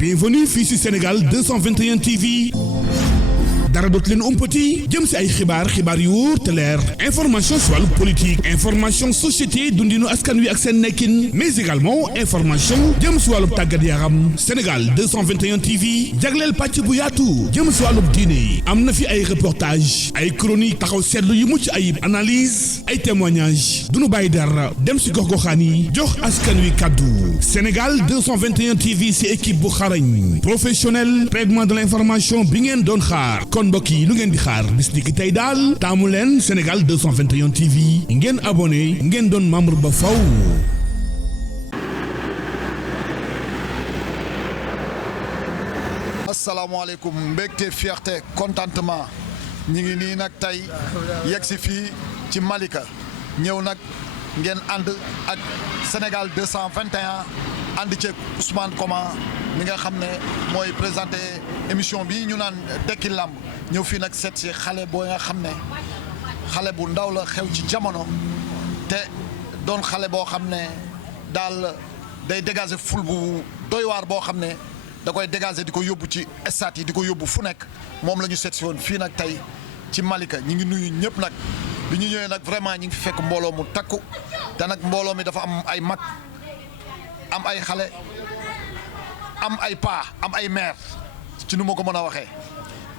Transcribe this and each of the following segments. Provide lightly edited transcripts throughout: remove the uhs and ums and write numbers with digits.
Bienvenue fii ci Sénégal 221 TV. dara dootu leen umpati jëm ci ay xibaar yu wóor te leer information ci wàllu politique information société dundinu askan wi ak seen nekkin mais également information jëm ci wàllu tàggat yaram Sénégal 221 TV jagleel pàcc bu yaatu jëm ci wàllu diine am na fi ay reportage ay chronique taxaw seetlu yu mucc ayib analyse ay témoignage duñu bàyyi dara dem ci gox-goxaan yi jox askan wi kàddu Sénégal 221 TV ci équipe bu xarañ professionnel traitement de l'information bi ngeen doon xaar kon mbokk yi lu ngeen di xaar bis ni ki tey daal taamu leen Sénégal 221 TV ngeen abonné ngeen doon membre ba faw. asalaamaaleykum mbégte fierté contentement ñi ngi nii nag tey yegg si fii ci Malika ñëw nag ngeen ànd ak Sénégal 221 ànd ceeg Ousmane Koma mi nga xam ne mooy présenté émission bi ñu naan Dekki Làmb ñëw fii nag seet si xale boo nga xam ne xale bu ndaw la xew ci jamono te doon xale boo xam ne daal day dégager ful bu doy waar boo xam ne da koy dégager di ko yóbbu ci stade yi di ko yóbbu fu nekk moom la ñu seet si woon fii nag tey ci Malika ñi ngi nuyu ñëpp nag bi ñu ñëwee nag vraiment ñi ngi fi fekk mbooloo mu takku te nag mbooloo mi dafa am ay mag am ay xale am ay paa am ay mère ci nu ma ko mën a waxee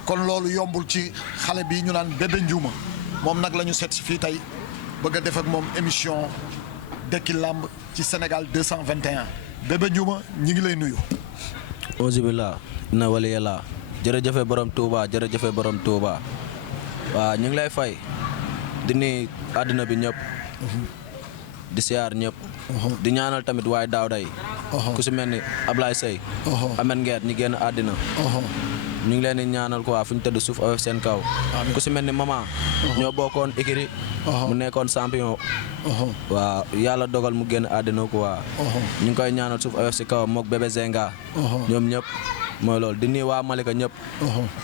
kon loolu yombul ci xale bi ñu naan Bébé Ndiouma moom nag la ñu seet si fii tey bëgg a def ak moom émission Dekki Làmb ci Sénégal 221 Bébé Ndiouma ñi ngi lay nuyu. auzubillah na wali yàlla jërëjëfe borom Touba jërëjëfe borom Touba waaw ñu ngi lay fay di nuyu àdduna bi ñëpp di siyaar ñëpp di ñaanal tamit waaye daaw day ku si mel ni Ablaye Seye amen ngeer ñi génn àddina ñu ngi leen di ñaanal quoi fu ñu tëdd suuf oyof seen kaw ku si mel ni mama ñoo bokkoon écurie mu nekkoon champion waaw yàlla dogal mu génn àddina quoi ñu ngi koy ñaanal suuf oyof si kaw mook bébé Zenga ñoom ñëpp mooy loolu di nii waa Malika ñëpp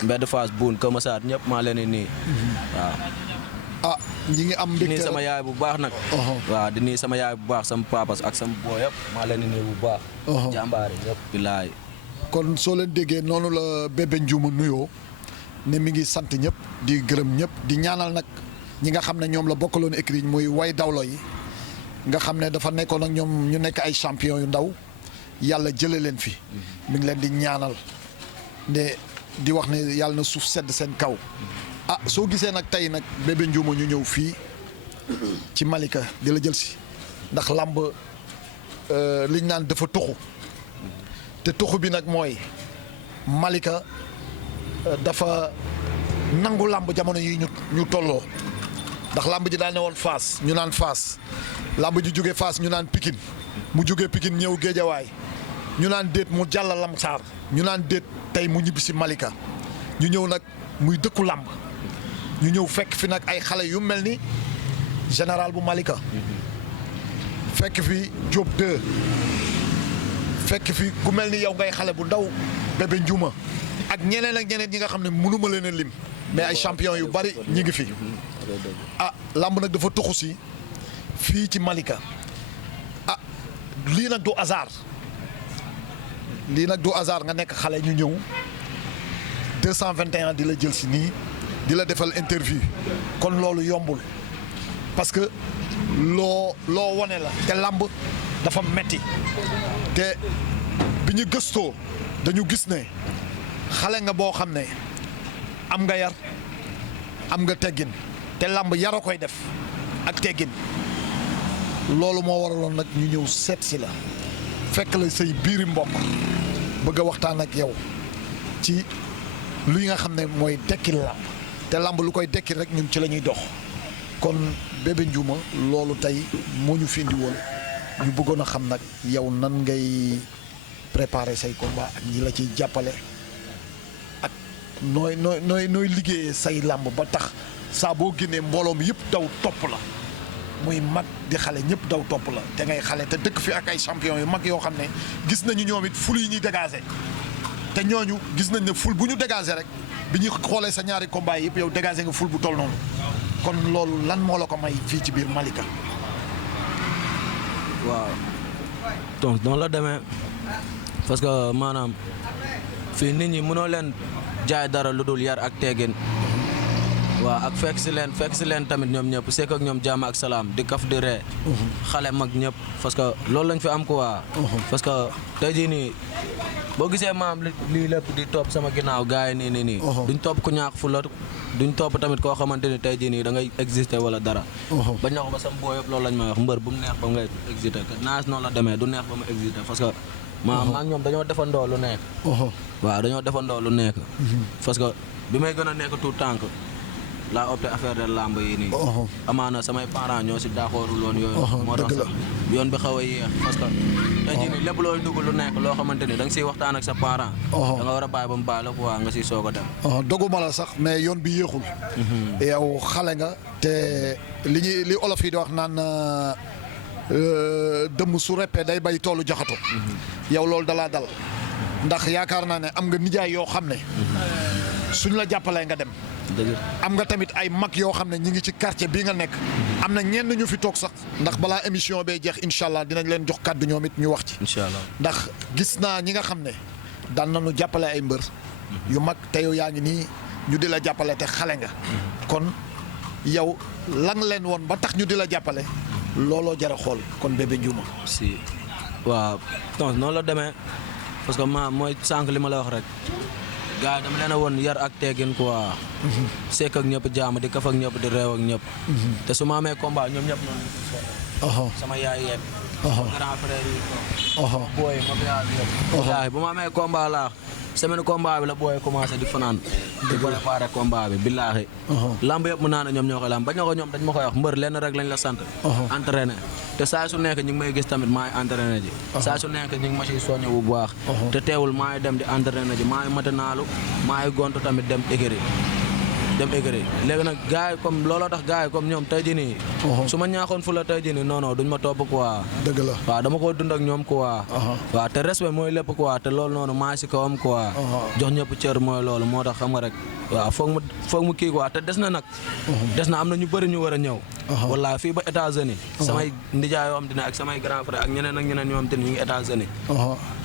mbedd Fass Boune Kër Massar ñëpp maa leen di nii waaw ñi ngi am mbégte di nii sama yaay bu baax nag waaw di nii sama yaay bu baax sama papa ak sama boo yëpp maa leen di nii bu baax jàmbaari ñëpp bilaay kon soo leen déggee noonu la Bébé Ndiouma nuyoo ne mi ngi sant ñëpp di gërëm ñëpp di ñaanal nag ñi nga xam ne ñoom la bokkaloon écrit muy way dawlo yi nga xam ne dafa nekkoon ak ñoom ñu nekk ay champion yu ndaw yàlla jële leen fi mi ngi leen di ñaanal ne di wax ne yàlla na suuf sedd seen kaw soo gisee nag tey nag Bébé Ndiouma ñu ñëw fii ci Malika di la jël si ndax làmb liñ naan dafa tuxu te tuxu bi nag mooy Malika dafa nangu làmb jamono yi ñu tolloo ndax làmb ji daa ne woon Fass ñu naan Fass làmb ji jóge Fass ñu naan Pikine mu jóge Pikine ñëw Géejawaay ñu naan déet mu jàll Lamsaar ñu naan déet tey mu ñibbi si Malika ñu ñëw nag muy dëkku làmb ñu ñëw fekk fi nag ay xale yu mel ni général bu Malika fekk fi Diop 2 fekk fi ku mel ni yow ngay xale bu ndaw Bébé Ndiouma ak ñeneen ak ñeneen ñi nga xam ne mënuma leen a lim mais ay champion yu bari ñi ngi fi làmb nag dafa tuxu si fii ci Malika lii nag du hasard nga nekk xale ñu ñëw 221 di la jël si nii di la defal interview kon loolu yombul parce que loo wone la te làmb dafa metti te bi ñu gëstoo dañu gis ne xale nga boo xam ne am nga yar am nga teggin te làmb yar a koy def ak teggin loolu moo waraloon nag ñu ñëw seet si la fekk la say biiri mbokk bëgg a waxtaan ak yow ci luy nga xam ne mooy dekkil làmb te làmb lu koy dekkil rek ñun ci la ñuy dox kon Bébé Ndiouma loolu tey moo ñu fi indi woon ñu bëggoon a xam nag yow nan ngay préparer say combat ak ñi la ciy jàppale ak nooy liggéeyee say làmb ba tax saa boo génnee mbooloo mi yëpp daw topp la muy mag di xale ñëpp daw topp la te ngay xale te dëkk fi ak ay champion yu mag yoo xam ne gis nañu ñoom it ful yi ñuy dégager te ñooñu gis nañ ne ful bu ñu dégager rek bi ñu xoolee sa ñaari combat yëpp yow dégager nga ful bu toll noonu kon loolu lan moo la ko may fii ci biir Malika. waaw donc noonu la demee parce que maanaam fii nit ñi mënoo leen jaay dara lu dul yar ak teggin waaw ak fekk si leen tamit ñoom ñëpp sekk ak ñoom jàmm ak salaam di kaf di ree xale mag ñëpp parce que loolu lañ fi am quoi parce que tey jii nii boo gisee maam lii lépp di topp sama ginnaaw gars yi nii duñ topp ku ñaax fu la duñ topp tamit koo xamante ni tey jii nii da ngay exister wala dara bañ na ko ba sam boo yëpp loolu lañ may wax mbër bu mu neex ba ngay exister te naas noonu la demee du neex ba mu exister parce que maa ak ñoom dañoo defandoo lu nekk waaw dañoo defandoo lu nekk parce que bi may gën a nekk tout tànk laa opté affaire de lamb yi nii amaana samay parents ñoo si d'accordul woon yooyu moo tax sax yoon bi xaw a yéex parce que tey jii nii lépp looy dugg lu nekk loo xamante ni da nga siy waxtaan ak sa parent da nga war a bàyyi ba mu bàyyi la quoi nga siy soog a dem doguma la sax mais yoon bi yéexul yow xale nga te li olof yi di wax naan dëmm su reppee day bay toolu jaxato yow loolu dalaa dal ndax yaakaar naa ne am nga nijaay yoo xam ne suñ la jàppalee nga dem am nga tamit ay mag yoo xam ne ñi ngi ci quartier bii nga nekk am na ñenn ñu fi toog sax ndax balaa émission bee jeex incha allah dinañ leen jox kàddu ñoom it ñu wax ci incha allah ndax gis naa ñi nga xam ne daan nañu jàppale ay mbër yu mag te yow yaa ngi nii ñu di la jàppale te xale nga kon yow lan leen woon ba tax ñu di la jàppale looloo jar a xool kon Bébé Ndiouma si waaw non noonu la demee parce que mooy sànq li ma la wax rek gars yi dama leen a woon yar ak teggin quoi sekk ak ñëpp jaam di kaf ak ñëpp di réew ak ñëpp te su ma amee combat ñoom ñëpp noonu sama yaay yeeg grand frère yi booy ma yaay bu ma amee combat laa semaine combat bi la booy commencé di fanaan di préparé combat bi billaahi lamb yëpp mën naa ne ñoom ñoo koy lamb bañ na ko ñoom dañ ma koy wax mbër lenn rek lañ la sant entraîné te saa su nekk ñu ngi may gis tamit maay entraîné ji saa su nekk ñu ngi ma siy soññe bu baax te teewul maay dem di entraîné ji maay matanaalu maay gontu tamit dem écurie léegi nag gars yi comme looloo tax gars yi comme ñoom tey jii nii su ma ñaaxoon fu la tey jii nii non non duñ ma topp quoi dëgg la waaw dama ko dund ak ñoom quoi waaw te respect mooy lépp quoi te loolu noonu maa si kawam quoi jox ñëpp cër mooy loolu moo tax xam nga rek waaw foog mu kii quoi te des na nag des na am na ñu bëri ñu war a ñëw wallaahi fii ba États-Unis samay ndijaay yoo xam te ne ak samay grand frère ak ñeneen ñoo xam te ne ñu ngi États-Unis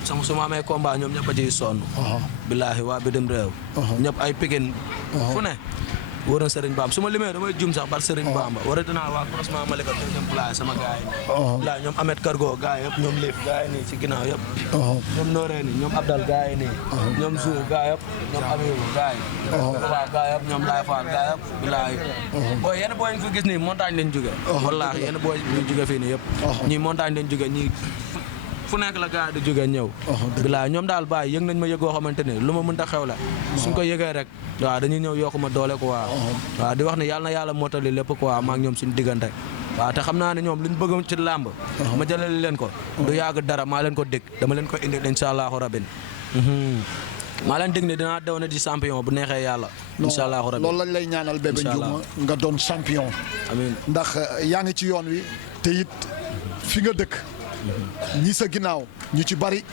su ma amee combat ñoom ñëpp a ciy sonn billaahi waa bitim réew ñëpp ay Pikine fu ne wóor na Serigne Bamba su ma limee damay jum sax par Serigne Bamba war a dinaa waa croisement Malika deuxième place sama gars yi nii ñoom Ahmed Cargo gars yi yëpp ñoom Léef gars yi nii ci ginnaaw yëpp ñoom Noré nii ñoom Abdal gars yi nii ñoom Zou gars yëpp ñoom Abibou gars yi waaw gars yëpp ñoom Laye Fall gars yëpp billaahi booy yenn booy ñu fi gis nii montagne lañ jóge wallaahi yenn booy ñu jóge fii nii yëpp ñii montagne lañ jóge ñii fu nekk la gars yi di jóge ñëw bilaay ñoom daal bàyyi yëg nañ ma yëgoo xamante ne lu ma mënta xew la suñ ko yëgee rek waaw dañuy ñëw yokku ma doole quoi waaw di wax ne yàlla na yàlla mottali lépp quoi maak ñoom suñu diggante waaw te xam naa ne ñoom luñ bëgg ci làmb ma jëlali leen ko du yàgg dara maa leen ko dégg dama leen ko indi incha allahu rabin maa leen dégg ne dinaa daw na di champion bu neexee yàlla incha allahu rabin loolu lañ lay ñaanal Bébé Ndiouma nga doon champion amiin ndax yaa ngi ci yoon wi te it fi nga dëkk ñi sa ginnaaw ñu ci bari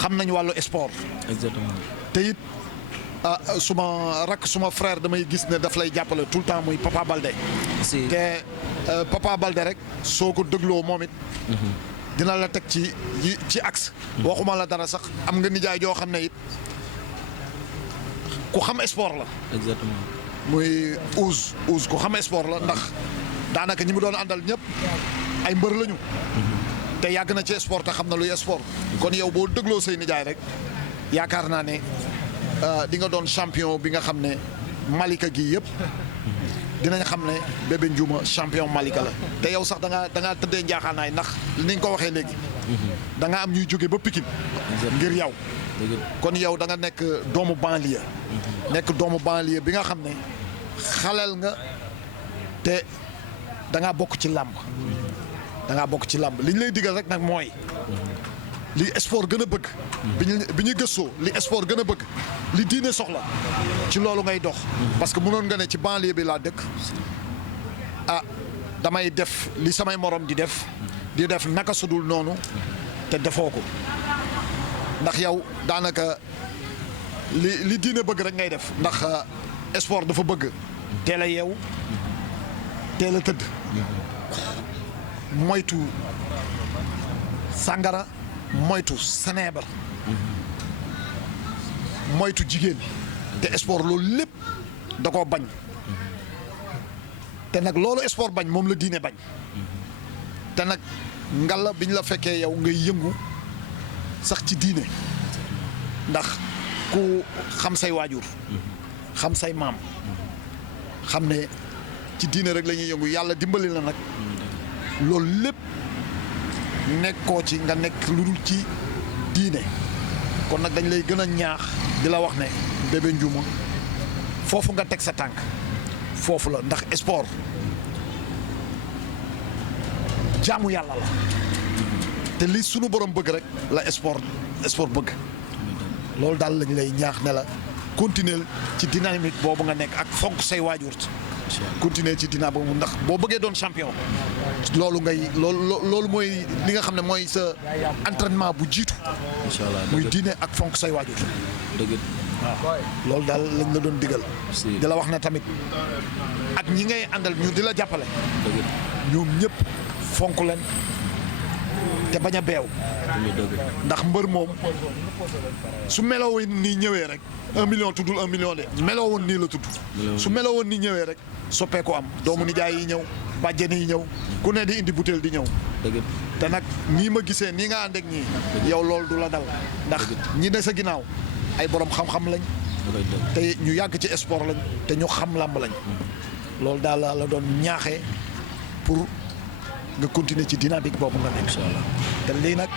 xam nañ wàllu sport exactement te it suma rakk suma frère damay gis ne daf lay jàppale tout le temps muy Papa Balde si te Papa Balde rek soo ko dégloo moom it dina la teg ci axe waxuma la dara sax am nga nijaay joo xam ne it ku xam sport la exactement muy Ouz ku xam sport la ndax daanaka ñi mu doon àndal ñëpp ay mbër lañu te yàgg na ci sport te xam na luy sport kon yow boo dégloo say nijaay rek yaakaar naa ne di nga doon champion bi nga xam ne Malika gi yëpp dinañ xam ne Bébé Ndiouma champion Malika la te yow sax da ngaa tëddee njaaxaanaay ndax ni nga ko waxee léegi da nga am ñuy jóge ba Pikine ngir yow kon yow da nga nekk doomu banlieue bi nga xam ne xaleel nga te da ngaa bokk ci làmb li ñu lay digal rek nag mooy li sport gën a bëgg bi ñu gëstoo li sport gën a bëgg li diine soxla ci loolu ngay dox parce que mënoon nga ne ci banlieue bi laa dëkk damay def li samay morom di def naka sudul noonu te defoo ko ndax yow daanaka li diine bëgg rek ngay def ndax sport dafa bëgg teel a yeewu teel a tëdd moytu sàngara moytu sénébar moytu jigéen te sport loolu lépp da koo bañ te nag loolu sport bañ moom la diine bañ te nag ngalla biñ la fekkee yow ngay yëngu sax ci diine ndax ku xam say waajur xam say maam xam ne ci diine rek la ñuy yëngu yàlla dimbali la nag loolu lépp nekkoo ci nga nekk lu dul ci diine kon nag dañ lay gën a ñaax di la wax ne Bébé Ndiouma foofu nga teg sa tànk foofu la ndax sport jaamu yàlla la te li sunu borom bëgg rek la sport bëgg loolu daal lañ lay ñaax ne la continuer ci dynamique boobu nga nekk ak fonk say waajur continuer ci dina boobu ndax boo bëggee doon champion loolu mooy li nga xam ne mooy sa entraînement bu jiitu muy diine ak fonk say waajur dëgg waaw loolu daal lañ la doon digal di la wax ne tamit ak ñi ngay àndal ñu di la jàppale ñoom ñëpp fonk leen te bañ a beew ndax mbër moom su meloo woon nii ñëwee rek 1 million tuddul 1 million de meloo woon nii la tudd su meloo woon nii ñëwee rek soppeeku am doomu nijaay yi ñëw bàjjen yi ñëw ku ne di indi butéel di ñëw te nag nii ma gisee nii nga ànd ak ñii yow loolu du la dal ndax ñi ne sa ginnaaw ay borom xam-xam lañ te ñu yàgg ci sport lañ te ñu xam làmb lañ loolu daal la doon ñaaxee pour nga continuer ci dynamique boobu nga nekk te lii nag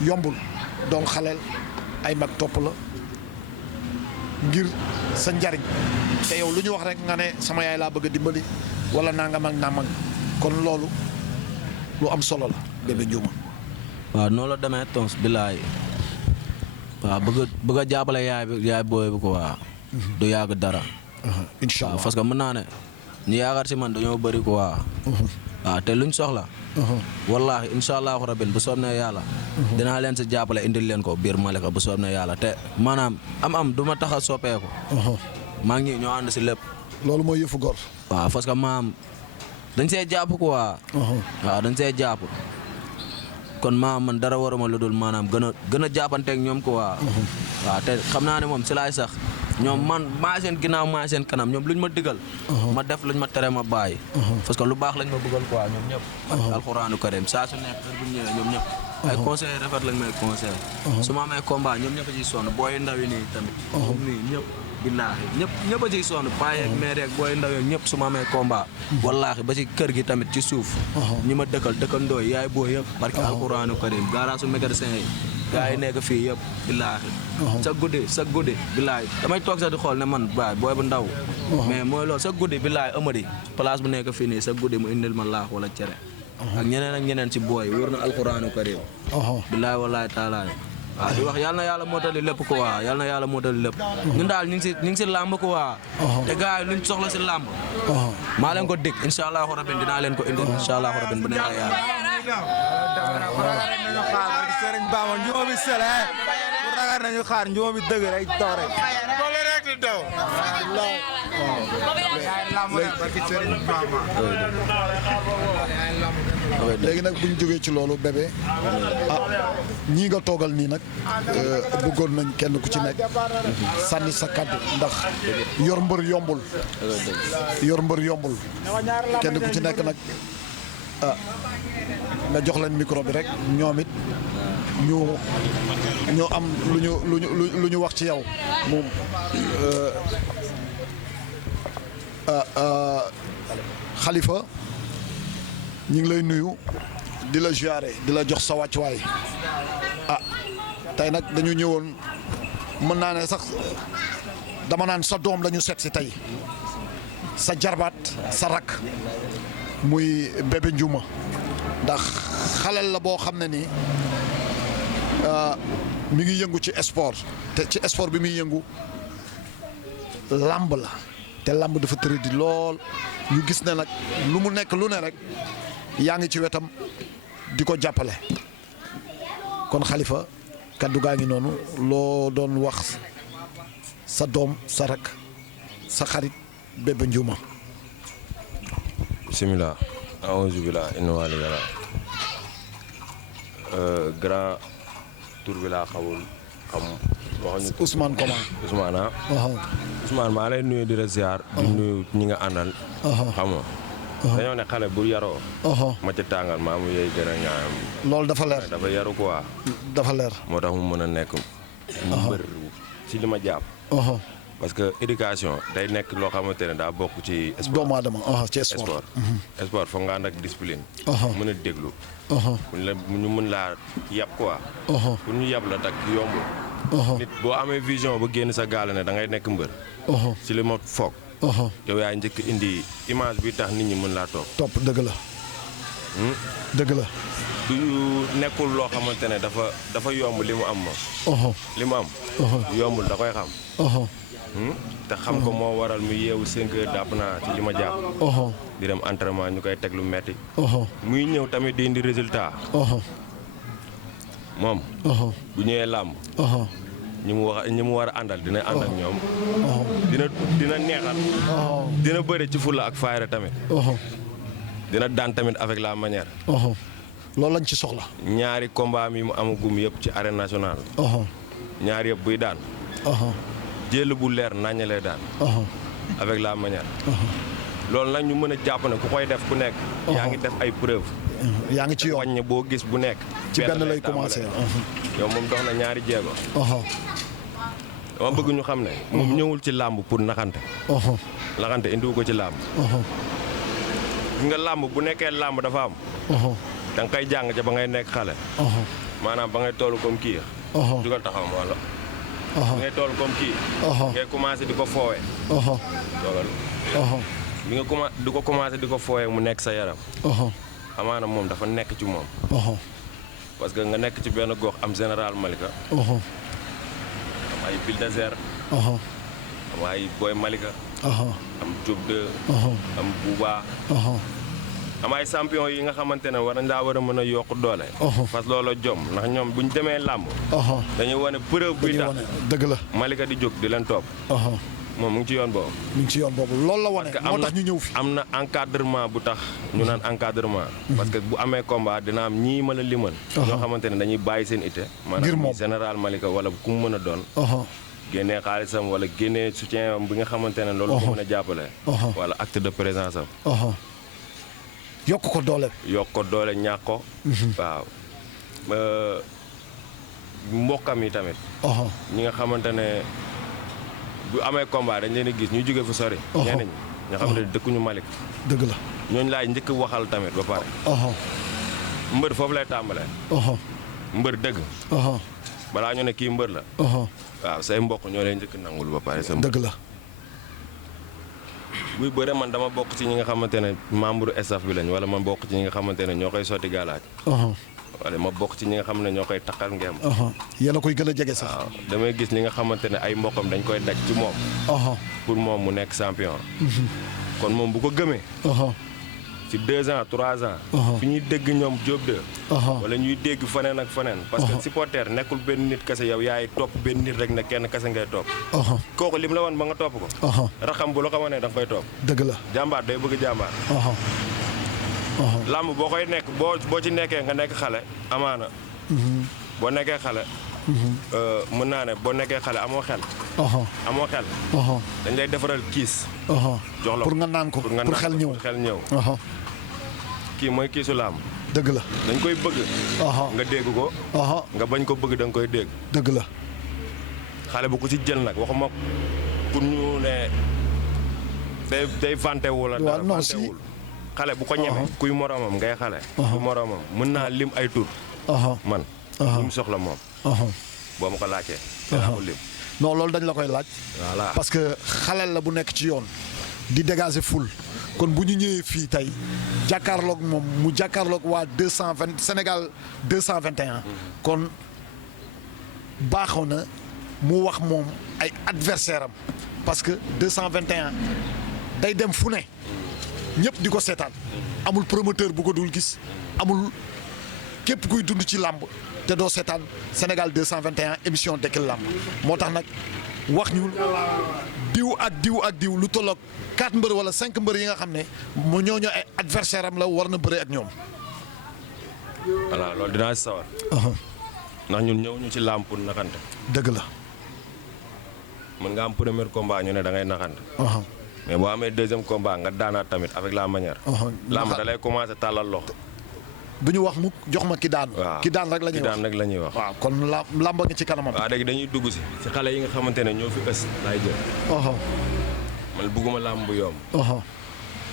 yombul doon xaleel ay mag topp la ngir sa njariñ te yow lu ñu wax rek nga ne sama yaay laa bëgg a dimbali wala nangam ak nangam kon loolu lu am solo la Bébé Ndiouma waaw noonu la demee tons bilaay waaw bëgg a jàppale yaay booy bi ko waa du yàgg dara incha allah parce que mën naa ne ñu yaakaar si man dañoo bëri ko waa waaw te luñ soxla wallaahi incha allahu rabin bu soob ne yàlla dinaa leen si jàppale indil leen ko biir Malika bu soob ne yàlla te maanaam am du ma tax a soppeeku maa ngi ñoo ànd si lépp loolu mooy yëfu gor waaw parce que maam dañ see jàpp ko waa waaw dañ see jàpp kon maam man dara waruma lu dul maanaam gën a jàppanteeg ñoom ko waa waaw te xam naa ne moom si laay sax ñoom man maa seen ginnaaw maa seen kanam ñoom luñ ma digal ma def luñ ma tere ma bàyyi parce que lu baax lañ ma bëggal quoi ñoom ñëpp alxuraanu karim saa su nekk heure bu ñu ñëwee ñoom ñëpp ay conseil rafet lañ may conseil su ma amee combat ñoom ñëpp a ciy sonn booy ndaw yi nii tamit ñoom nii ñëpp billaahi ñëpp a ciy sonn paa yeeg mère yeeg booy ndaw yeeg ñëpp su ma amee combat wallaahi ba ci kër gi tamit ci suuf ñi ma dëkkandoo yaay booy yëpp parce que alxuraanu karim garage su mécanicien yi gaa yi nekk fii yëpp billaahi sa guddi billaahi damay toog sax di xool ne man baay booy bu ndaw mais mooy loolu sa guddi billaahi amadi place bu nekk fii nii sa guddi mu indil ma laax wala cere ak ñeneen ci booy wër na alxuraanu karim billaahi wallaahi taala waaw di wax yal na yàlla mootali lépp ko waa yal na yàlla mootali lépp ñun daal ñu ngi si làmb ko waa te gars yi luñ soxla si làmb maa leen ko dig incha allahu rabin dinaa leen ko indil incha allahu rabin bu neexee yàlla Sëriñ Bamba njuuma bi sele bu ragal nañu xaar njuuma bi dëgg rek toog rek boole rek di daw léegi nag bu ñu jógee ci loolu Bébé ñii nga toogal nii nag bëggoon nañ kenn ku ci nekk sànni sa kàddu ndax yor mbër yombul kenn ku ci nekk nag nga jox leen micro bi rek ñoom it ñu am lu ñu wax ci yow moom Khalifa ñu ngi lay nuyu di la ziare di la jox sa wàccuwaay tey nag dañu ñëwoon mën naa ne sax dama naan sa doom lañu seet si tey sa jarbaat sa rakk muy Bébé Ndiouma ndax xalel la boo xam ne nii mi ngi yëngu ci sport te ci sport bi muy yëngu làmb la te làmb dafa tëri di lool ñu gis ne nag lu mu nekk lu ne rek yaa ngi ci wetam di ko jàppale kon Khalifa kaddu gaa ngi noonu loo doon wax sa doom sa rakk sa xarit Bébé Ndiouma. bisimilah. aouzu billah inna wali yàlla grand tur bi laa xamul xam waxuñu Ousmane comment. Ousmane Ousmane maa lay nuyu di la ziar. di nuyu ñi nga àndal. xam nga. dañoo ne xale bu yaroo. ma ca tàngal maa mu yey gën a ñaayam. loolu dafa leer. dafa yaru quoi. dafa leer. moo tax mu mën a nekk. mu mbër ci li ma jàpp. parce que éducation day nekk loo xamante ne daa bokk ci sport. doomu aadama ci sport. sport foog nga ànd ak discipline. mën a déglu. ñu mën laa yab quoi. pour ñu yab la tak yombul. nit boo amee vision ba génn sa gaal ne da ngay nekk mbër. ci li ma foog. yow yaa njëkk indi image bi tax nit ñi mën laa toog. topp dëgg la. dëgg la. du nekkul loo xamante ne dafa yomb li mu am moom. li mu am. yombul da koy xam. te xam ko moo waral mu yeewu 5 heures dàpp naa ci li ma jàpp. di dem entraînement ñu koy teg lu metti. muy ñëw tamit di indi résultat. moom. bu ñëwee làmb. ñi mu war a àndal dina ànd ak ñoom. dina neexal. dina bëre ci fulla ak faayra tamit. dina daan tamit avec la manière. loolu lañ ci soxla. ñaari combat mi mu amagum yëpp ci arène nationale. ñaari yëpp buy daan. jël bu leer naññ lay daan. avec la manière. loolu nag ñu mën a jàpp ne ku koy def ku nekk. yaa ngi def ay preuve. yaa ngi ci yoon wàññi boo gis bu nekk. ci benn lay commencé. yow moom dox na ñaari jéego. dama bëgg ñu xam ne. moom ñëwul ci làmb pour naxante. naxante indiwu ko ci làmb. gis nga làmb bu nekkee làmb dafa am. da nga koy jàng ca ba ngay nekk xale. maanaam ba ngay toll comme kii. jugal taxaw ma wala. ngay toll comme kii. ngay commencé di ko foowee. bi nga di ko commencé di ko foowee mu nekk sa yaram. amaana moom dafa nekk ci moom. parce que nga nekk ci benn gox am général Malika. am ay Bulldozer. am ay Boy Malika. am Diop 2. am Bouba. am ay champion yi nga xamante ne war nañ daa war a mën a yokk doole. parce que loolu jom ndax ñoom bu ñu demee làmb. dañuy wane preuve buy tax dëgg la Malika di jóg di leen topp. moom mu ngi ci yoon boobu. mu ngi ci yoon boobu loolu la wane. moo tax ñu ñëw fi am na encadrement bu tax ñu naan encadrement. parce que bu amee combat dina am ñii ma la limal. ñoo xamante ne dañuy bàyyi seen ité. ngir moom maanaam général Malika wala ku mu mën a doon. génnee xaalisam wala génnee soutien am bi nga xamante ne loolu ko mën a jàppale. wala acte de présence am. yokk ko doole. yokk ko doole ñàkk ko. waaw mbokkam yi tamit. ñi nga xamante ne bu amee combat dañ leen di gis ñu jóge fu sori. ñeneen ñi nga xam ne dëkkuñu Malick. dëgg la ñooñu laay njëkk waxal tamit ba pare. mbër foofu lay tàmbalee. mbër dëgg. balaa ñu ne kii mbër la. waaw say mbokk ñoo lay njëkk nangul ba pare sa dëgg la. buy bëre man dama bokk ci ñi nga xamante ne membre staff bi lañ wala ma bokk ci ñi nga xamante ne ñoo koy sotti gaalaaj. wala ma bokk ci ñi nga xam ne ñoo koy takkal ngeem. yéen a koy gën a jege sax. waaw damay gis li nga xamante ne ay mbokkam dañ koy daj ci moom. pour moom mu nekk champion. kon moom bu ko gëmee. ci 2 ans 3 ans. fi ñuy dégg ñoom Diop 2. wala ñuy dégg faneen ak faneen. parce que supporter nekkul benn nit kese yow yaay topp benn nit rek ne kenn kese ngay topp. kooku lim la wan ba nga topp ko. raxam bu la ko wanee da nga koy topp. dëgg la jàmbaar day bëgg jàmbaar. làmb boo koy nekk boo ci nekkee nga nekk xale amaana. boo nekkee xale. mën naa ne boo nekkee xale amoo xel. amoo xel. dañ lay defaral kiis. jox la pour nga naan ko pour xel ñëw xel ñëw. kii mooy kiisu làmb. dëgg la dañ koy bëgg. nga dégg ko. nga bañ ko bëgg da nga koy dégg. dëgg la. xale bu ko ci jël nag waxuma pour ñu ne day vanté wala dara vanté wul. xale bu ko ñeme. kuy moromam ngay xale. kuy moromam mën naa lim ay tur. man. li mu soxla moom. boo ma ko laajtee. danaa ko lim. non loolu dañ la koy laaj. voilà parce que xaleel la bu nekk ci yoon. di dégager ful. kon bu ñu ñëwee fii tey jàkkaarloog moom mu jàkkaarloog waa 220 Sénégal 221. kon baaxoon na mu wax moom ay adversaire am parce que 221 day dem fu ne ñëpp di ko seetaan amul promoteur bu ko dul gis amul képp kuy dund ci làmb te doo seetaan Sénégal 221 émission Dekkil Làmb moo tax nag wax ñu diw ak diw lu tolloog 4 mbër wala 5 mbër yi nga xam ne mu ñooñu ay adversaire am la war na bëre ak ñoom. voilà loolu dinaa si sawar. ndax ñun ñëw ñu ci làmb pour naxante. dëgg la. mën nga am premier combat ñu ne da ngay naxante. mais boo amee deuxième combat nga daanaat tamit avec la manière. làmb da lay commencé tàllal loxo. du ñu wax mukk jox ma ki daan. waaw ki daan rek la ñuy wax ki daan rek la ñuy wax. waaw kon làmb nga ci kanamam. waaw léegi dañuy dugg si xale yi nga xamante ne ñoo fi ës laay jël. man bugguma làmb bu yomb.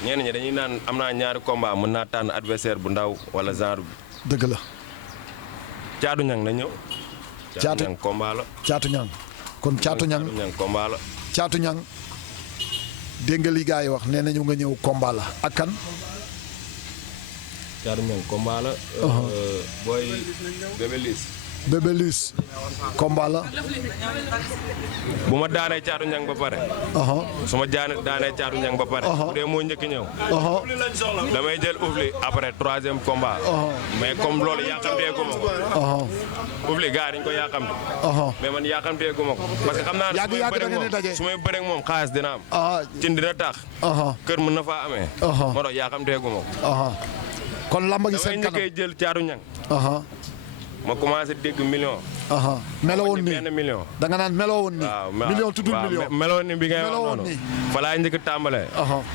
ñenn ñi dañuy naan am naa ñaari combat mën naa tànn adversaire bu ndaw wala genre bi. dëgg la. Caatu Ñang na ñëw. Caatu Ñang combat la. Caatu Ñang kon Caatu Ñang combat la. Caatu Ñang dégg nga li gars yi wax nee nañu nga ñëw combat la ak kan. Caatu Ñang combat la. booy Bébé Liss. Bébé Liss combat la. bu ma daanee Caatu Ñang ba pare. su ma daanee Caatu Ñang ba pare. bu dee moo njëkk ñëw. damay jël Oufli après troisième combat. mais comme loolu yàqamtee gu ma ko. Oufli gars dañ ko yàqamte. mais man yàqamtee gu ma ko. parce que xam naa ne su may bëreeg moom xaalis dina am. cin dina tax. kër mën na faa amee. moo tax yàqamtee gu ma ko. kon lamba gi seen kanam damay njëkkee jël Caatu Ñang. ma commencé dégg million. melowoon ni benn million. da nga naan melowoon ni. million tuddul million. melowoon ni bi ngay wax noonu. fa laa njëkk tàmbalee.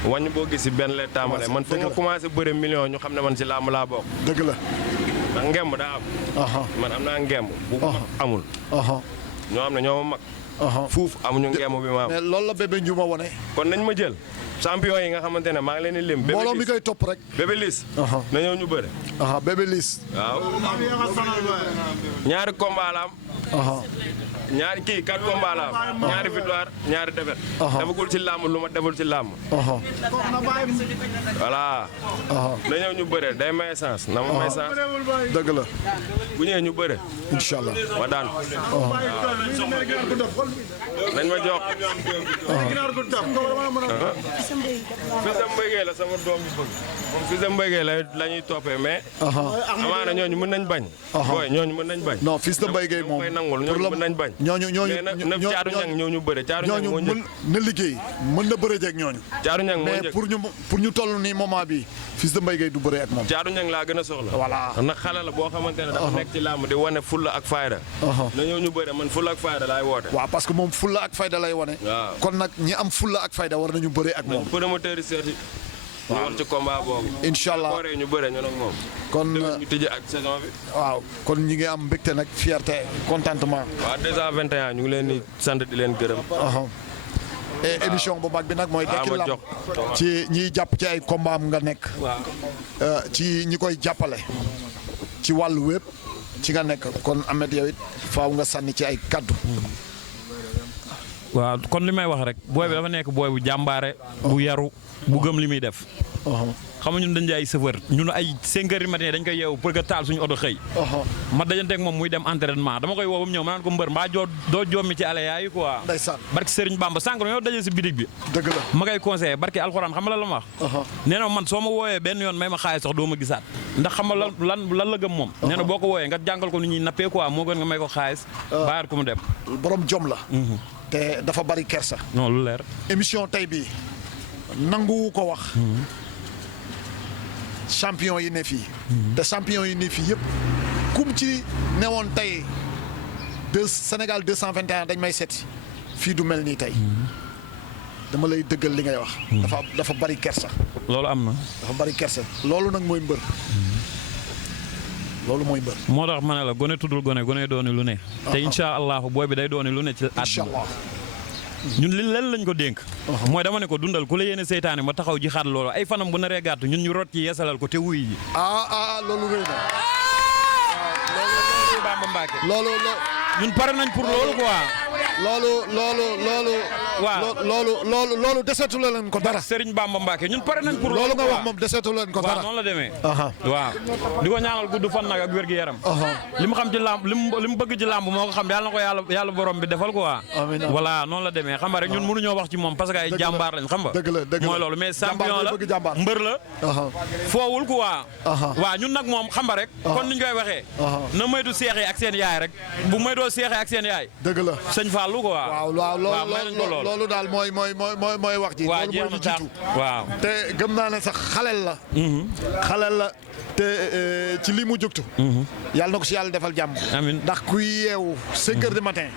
wàññi boo gis si benn lay tàmbalee man fu ma commencé bëre million ñu xam ne man si làmb laa bokk. dëgg la. ndax ngemb daa am. man am naa ngemb. bu amul. ñoo xam ne ñoo ma mag. fuuf amuñu ngemb bi ma am. mais loolu la Bébé Ndiouma wone. kon nañ ma jël. champion yi nga xamante ne maa ngi leen di lim. mbooloo mi koy topp rek. Bébé Liss. na ñëw ñu bëre. Bébé Liss. waaw. ñaari combat la am. ñaari kii 4 combat la am. ñaari victoire ñaari défaite. defagul ci làmb lu ma deful ci làmb. voilà. na ñëw ñu bëre day may chance na ma may chance. dëgg la. bu ñëwee ñu bëre. incha allah ma daan. nañ ma jox. Fils de Mbaye Gueye la sama doom bi bëgg. moom Fils de Mbaye Gueye la ñuy toppee mais. amaana ñooñu mën nañ bañ. booy ñooñu mën nañ bañ. non Fils de Mbaye Gueye moom koy nangul ñooñu mën nañ bañ. ñooñu Caatu Ñang ñoo ñu bëre. Caatu Ñang moo mën na liggéey mën na bëre jeeg ñooñu. Caatu Ñang moo mais njëkk pour ñu toll nii moment bi Fils de Mbaye Gueye du bëre ak moom. Caatu Ñang laa gën a soxla. voilà ndax xale la boo xamante ne dafa nekk ci làmb di wane fulla ak fayda. na ñëw ñu bëre man fulla ak fayda laay woote. waaw parce que moom fulla ak fayda lay wane. waaw kon nag ñi am fulla ak fayda war nañu bëre ak moom. promoteur yi seeti. ñu wax ci combat boobu. incha allah ñu bëre ñu nag moom. kon ñu tëjee ak saison bi. waaw kon ñi ngi am mbégte nag fierté contentement. waaw 221 ñu ngi leen di sant di leen gërëm. et émission bu mag bi nag mooy Dekki Lamb ci ñiy jàpp ci ay combat am nga nekk. ci ñi koy jàppale. ci wàllu wépp ci nga nekk kon Ahmed yow it faaw nga sànni ci ay kaddu. waaw kon li may wax rek booy bi dafa nekk booy bu jàmbaare. bu yaru bu gëm li muy def. xam nga ñun dañ di ay chauffeur ñun ay 5 heures du matin dañ koy yeewu pour que taal suñu oto xëy. ma dajanteeg moom muy dem entraînement dama koy woo ba mu ñëw ma naan ko mbër mbaa doo jommi ci ale yaayu quoi. ndeysaan barki Serigne Bamba sànq ñoo daje si bitig bi. dëgg la ma koy conseillé barki alxuraan xam nga la ma wax. nee na man soo ma wooyee benn yoon may ma xaalis sax doo ma gisaat ndax xam nga lan la gëm moom. nee na boo ko wooyee nga jàngal ko ni ñuy nappee quoi moo gën nga may ko xaalis. bàyyi ko mu dem. borom jom la. te dafa bari kersa. non lu leer. émission tey bii nanguwu ko wax. champion yi ne fii. te champion yi ne fii yëpp kum ci newoon tey Sénégal 221 dañ may seeti fii du mel nii tey. dama lay dëggal li ngay wax. dafa bari kersa. loolu am na. dafa bari kersa loolu nag mooy mbër. loolu mooy mbër. moo tax ma ne la gone tuddul gone dooni lu ne. te incha allahu booy bi day dooni lu ne ci àdduna. incha allah. ñun li leen lañ ko dénk. mooy dama ne ko dundal ku la yéene seytaane ma taxaw ji xaat loolu ay fanam bu naree gàtt ñun ñu rot ci yeesalal ko te wuy ji. loolu rëy na. loolu Bamba Mbacke. loolu ñun pare nañ pour loolu quoi. loolu desetu leen ko dara. Serigne Bamba Mbacke ñun pare nañ pour loolu nga wax moom desetu leen ko dara. waaw noonu la demee. waaw di ko ñaanal gudd fan nag ak wér gu yaram. li mu xam ci làmb li mu bëgg ci làmb moo ko xam yàlla na ko yàlla borom bi defal quoi. amiin voilà noonu la demee xam nga rek ñun mënuñoo wax ci moom parce que ay jàmbaar lañ xam nga. dëgg la mooy loolu mais champion la mbër la. foowul quoi. waaw ñun nag moom xam nga rek. kon niñ koy waxee. na moytu seex yi ak seen yaay rek bu moytoo seex yi ak seen yaay. dëgg la sa sëñ Fallou quoi. waaw loolu daal mooy wax ji. waaw loolu mooy lu jiitu. waaw te gëm naa ne sax xalel la. xalel la te ci li mu jógtu. yàlla na ko si yàlla defal jàmm. amiin ndax kuy yeewu 5 heures du matin.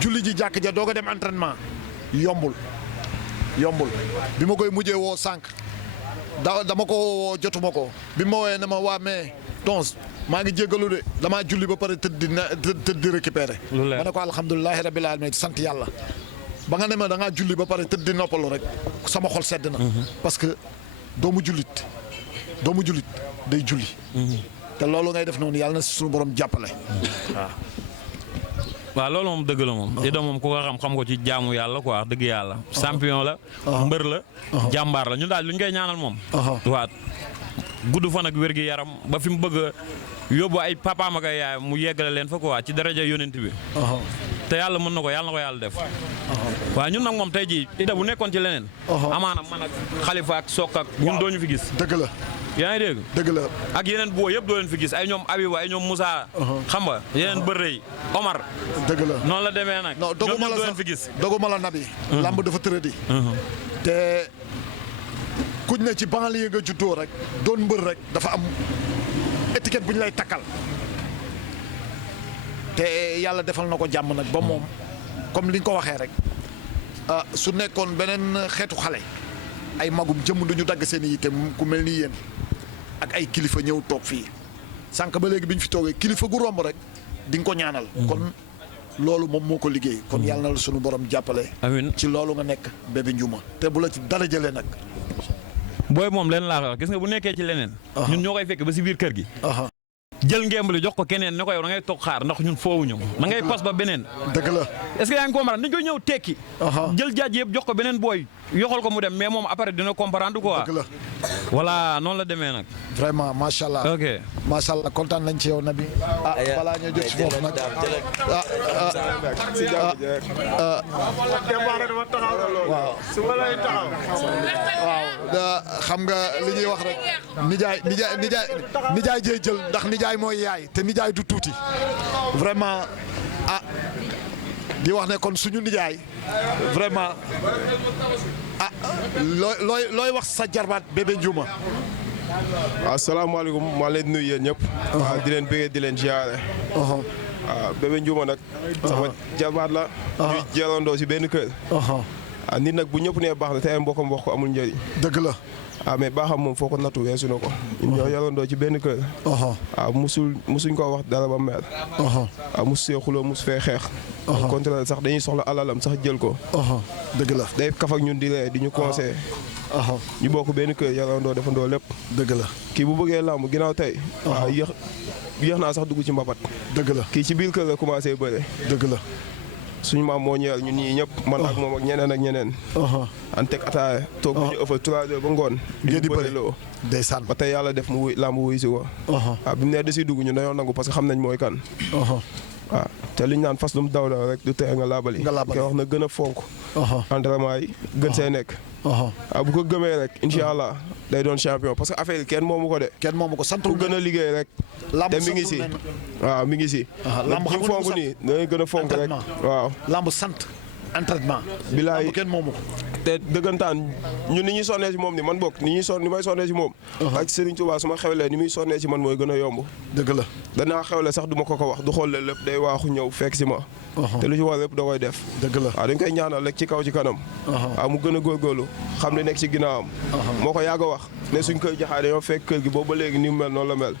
julli ji jàkk ja doog a dem entraînement yombul bi ma koy mujjee woo sànq dama ko woo jotuma ko bi ma woowee ne ma waa mais tons maa ngi jéggalu de damaa julli ba pare tëdd di récupéré ma ne ko alhamdulilahi rabbil alamin sant yàlla ba nga ne ma da ngaa julli ba pare tëdd di noppalu rek sama xol sedd na parce que doomu jullit day julli te loolu ngay def noonu yàlla na suñu borom jàppale waaw loolu moom dëgg la moom Ido moom ku ko xam ko ci jaamu yàlla quoi dëgg yàlla champion la mbër la jàmbaar la ñun daal lu ñu koy ñaanal moom waaw gudd fan ak wér gi yaram ba fi mu bëgg a yóbbu ay papaam ak ay yaayam mu yeggale leen fa quoi ci daraja yonent bi te yàlla mën na ko yàlla def waaw ñun nag moom tey jii Ido bu nekkoon ci leneen amaana man ak Khalifa ak Sok ak ñun doo ñu fi gis dëgg la yaa ngi dégg dëgg la ak yeneen boo yëpp doo leen fi gis ay ñoom Abiba ay ñoom Moussa xam nga yeneen bërëy Omar dëgg la noonu la demee nag non ñoom doo leen fi gis doguma la nabi lamb dafa tëradi te kuñ ne ci banlieue nga juddoo rek doon mbër rek dafa am étiquette bu ñu lay takkal te yàlla defal na ko jàmm nag ba moom comme li nga ko waxee rek su nekkoon beneen xeetu xale ay magum jëmm duñu dagg seen i yitte ku mel ni yéen ak ay kilifa ñëw toog fii sànq ba léegi bi ñu fi toogee kilifa gu romb rek di nga ko ñaanal. kon loolu moom moo ko liggéey. kon yàlla na la sunu borom jàppale. amiin ci loolu nga nekk Bébé Ndiouma te bu la ci dara jëlee nag. booy moom leen laa wax gis nga bu nekkee ci leneen. ñun ñoo koy fekk ba si biir kër gi. jël ngemb li jox ko keneen ne ko yow da ngay toog xaar ndax ñun foowuñu da ngay pos ba beneen. dëgg la est-ce que yaa ngi comprendre dañ koy ñëw tekki. jël jaaj yëpp jox ko beneen booy yoxal ko mu dem mais moom après dina comprendre quoi. dëgg la voilà noonu la demee nag. vraiment macha allah. ok macha allah kontaan nañ ci yow Nabi. balaa ñoo jot si foofu nag. waaw. waaw xam nga li ñuy wax rek. nijaay jëy jël ndax nijaay mooy yaay te nijaay du tuuti vraiment di wax ne kon suñu nijaay vraiment looy wax sa jarbaat Bébé Ndiouma. asalaamaaleykum maa leen nuyu yéen ñëpp. di leen bëggee di leen ziare. waaw Bébé Ndiouma nag. sama jarbaat la. ñu jeerandoo si benn kër. nit nag bu ñëpp nee baax na te ay mbokkam wax ko amul njëriñ. dëgg la. mais baaxam moom foo ko nattu weesu na ko. ñun ñoo yorandoo ci benn kër. musuñ koo wax dara ba meer. musu see xuloo musu fee xeex. au contraire sax dañuy soxla alalam sax jël ko. dëgg la day kaf ak ñun di ree di ñu conseillé. ñu bokk benn kër yorandoo defandoo lépp. dëgg la kii bu bëggee làmb ginnaaw tey. yéex naa sax dugg ci mbapat. dëgg la kii ci biir kër la commencé bëre. dëgg la. suñu maam moo ñëwal ñun ñii ñëpp man ak moom ak ñeneen. an teg ataaya toog bu ñu ëffal 3 heures ba ngoon. ngeen di bëri ndeysaan ba tey yàlla def mu wuy làmb wuy si ko. bi mu nee da siy dugg ñu dañoo nangu parce que xam nañ mooy kan. te liñ naan fas lu mu daw rek du tee nga laabali. nga wax na gën a fonk. entraînement yi gën see nekk. bu ko gëmee rek incha allah day doon champion parce que affaire yi kenn moomu ko de. kenn moomu ko sant ku gën a liggéey rek. te mi ngi si waaw mi ngi si. lamb xam nga fonk nii da ngay gën a fonk rek waaw. lamb sant entraînement. bilaay kenn moomu ko. te dëggantaan ñun ni ñuy sonnee si moom ni man bokk ni may sonnee si moom. ak Serigne Touba su ma xewlee ni muy sonnee si man mooy gën a yomb. dëgg la danaa xewle sax du ma ko wax du xool lépp day waaxu ñëw fekk si ma. te lu ci war lépp da koy def. dëgg la waaw dañ koy ñaanal rek ci kaw ci kanam. waaw mu gën a góorgóorlu xam ne nekk ci ginnaawam. moo ko yàgg a wax ne suñ koy jaxaay dañoo fekk kër gi boobu ba léegi ni mu mel noonu la mel.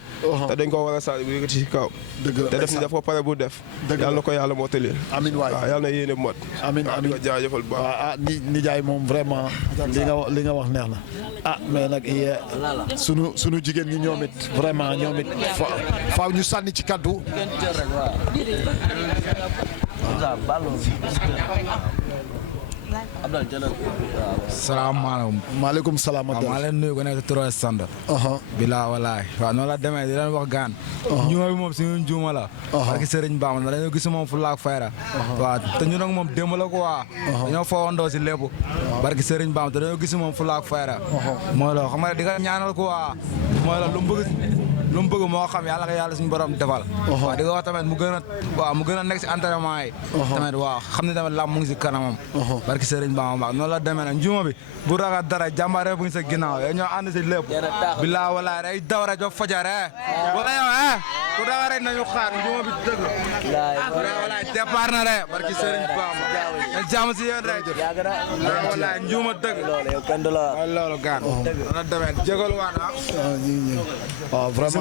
te dañ ko war a saali bu yëkkati ci kaw. dëgg la te def ni daf ko pare bu def. yàlla na ko yàlla moo tëleel. amiin waay waaw yàlla na yéene mot. amiin di ko jaajëfal bu baax. nijaay moom vraiment li nga wax neex na. mais nag sunu jigéen ñi ñoom it vraiment ñoom it faaw ñu sànni ci kaddu. salaamaaleykum. maaleykum salaam. maa leen nuyu ko nekk trop sant. bilaa walaay waaw noonu la demee di leen wax gaan. njuuma bi moom suñu njuuma la. barki Sëriñ Bamba na dañoo gis moom fu laak fayra. waaw te ñu nag moom démb la ko waa. dañoo fowandoo si lépp. barki Sëriñ Bamba te dañoo gis moom fu laak fayra. mooy loolu xam nga di nga ñaanal ko waa. mooy loolu lu mu bëgg lu mu bëgg moo xam yàlla ko yàlla suñu borom defal waaw di ko wax tamit mu gën a nekk si entraînement yi tamit waaw xam ne tamit lamb mu ngi si kanamam barki Serigne Bamba Mbacke noonu la demee nag njuma bi bu ragal dara jàmbaare bu ngi sa ginnaaw yow ñoo ànd si lépp bilaa walaay day daw rek ba fajare wala yow ku dawa rek nañu xaar njuma bi dëgg walaay départ na rek barki Serigne Bamba na jàmm si yéen rek walaay njuma dëgg loolu gaan na demee jégalu waat waaw vraiment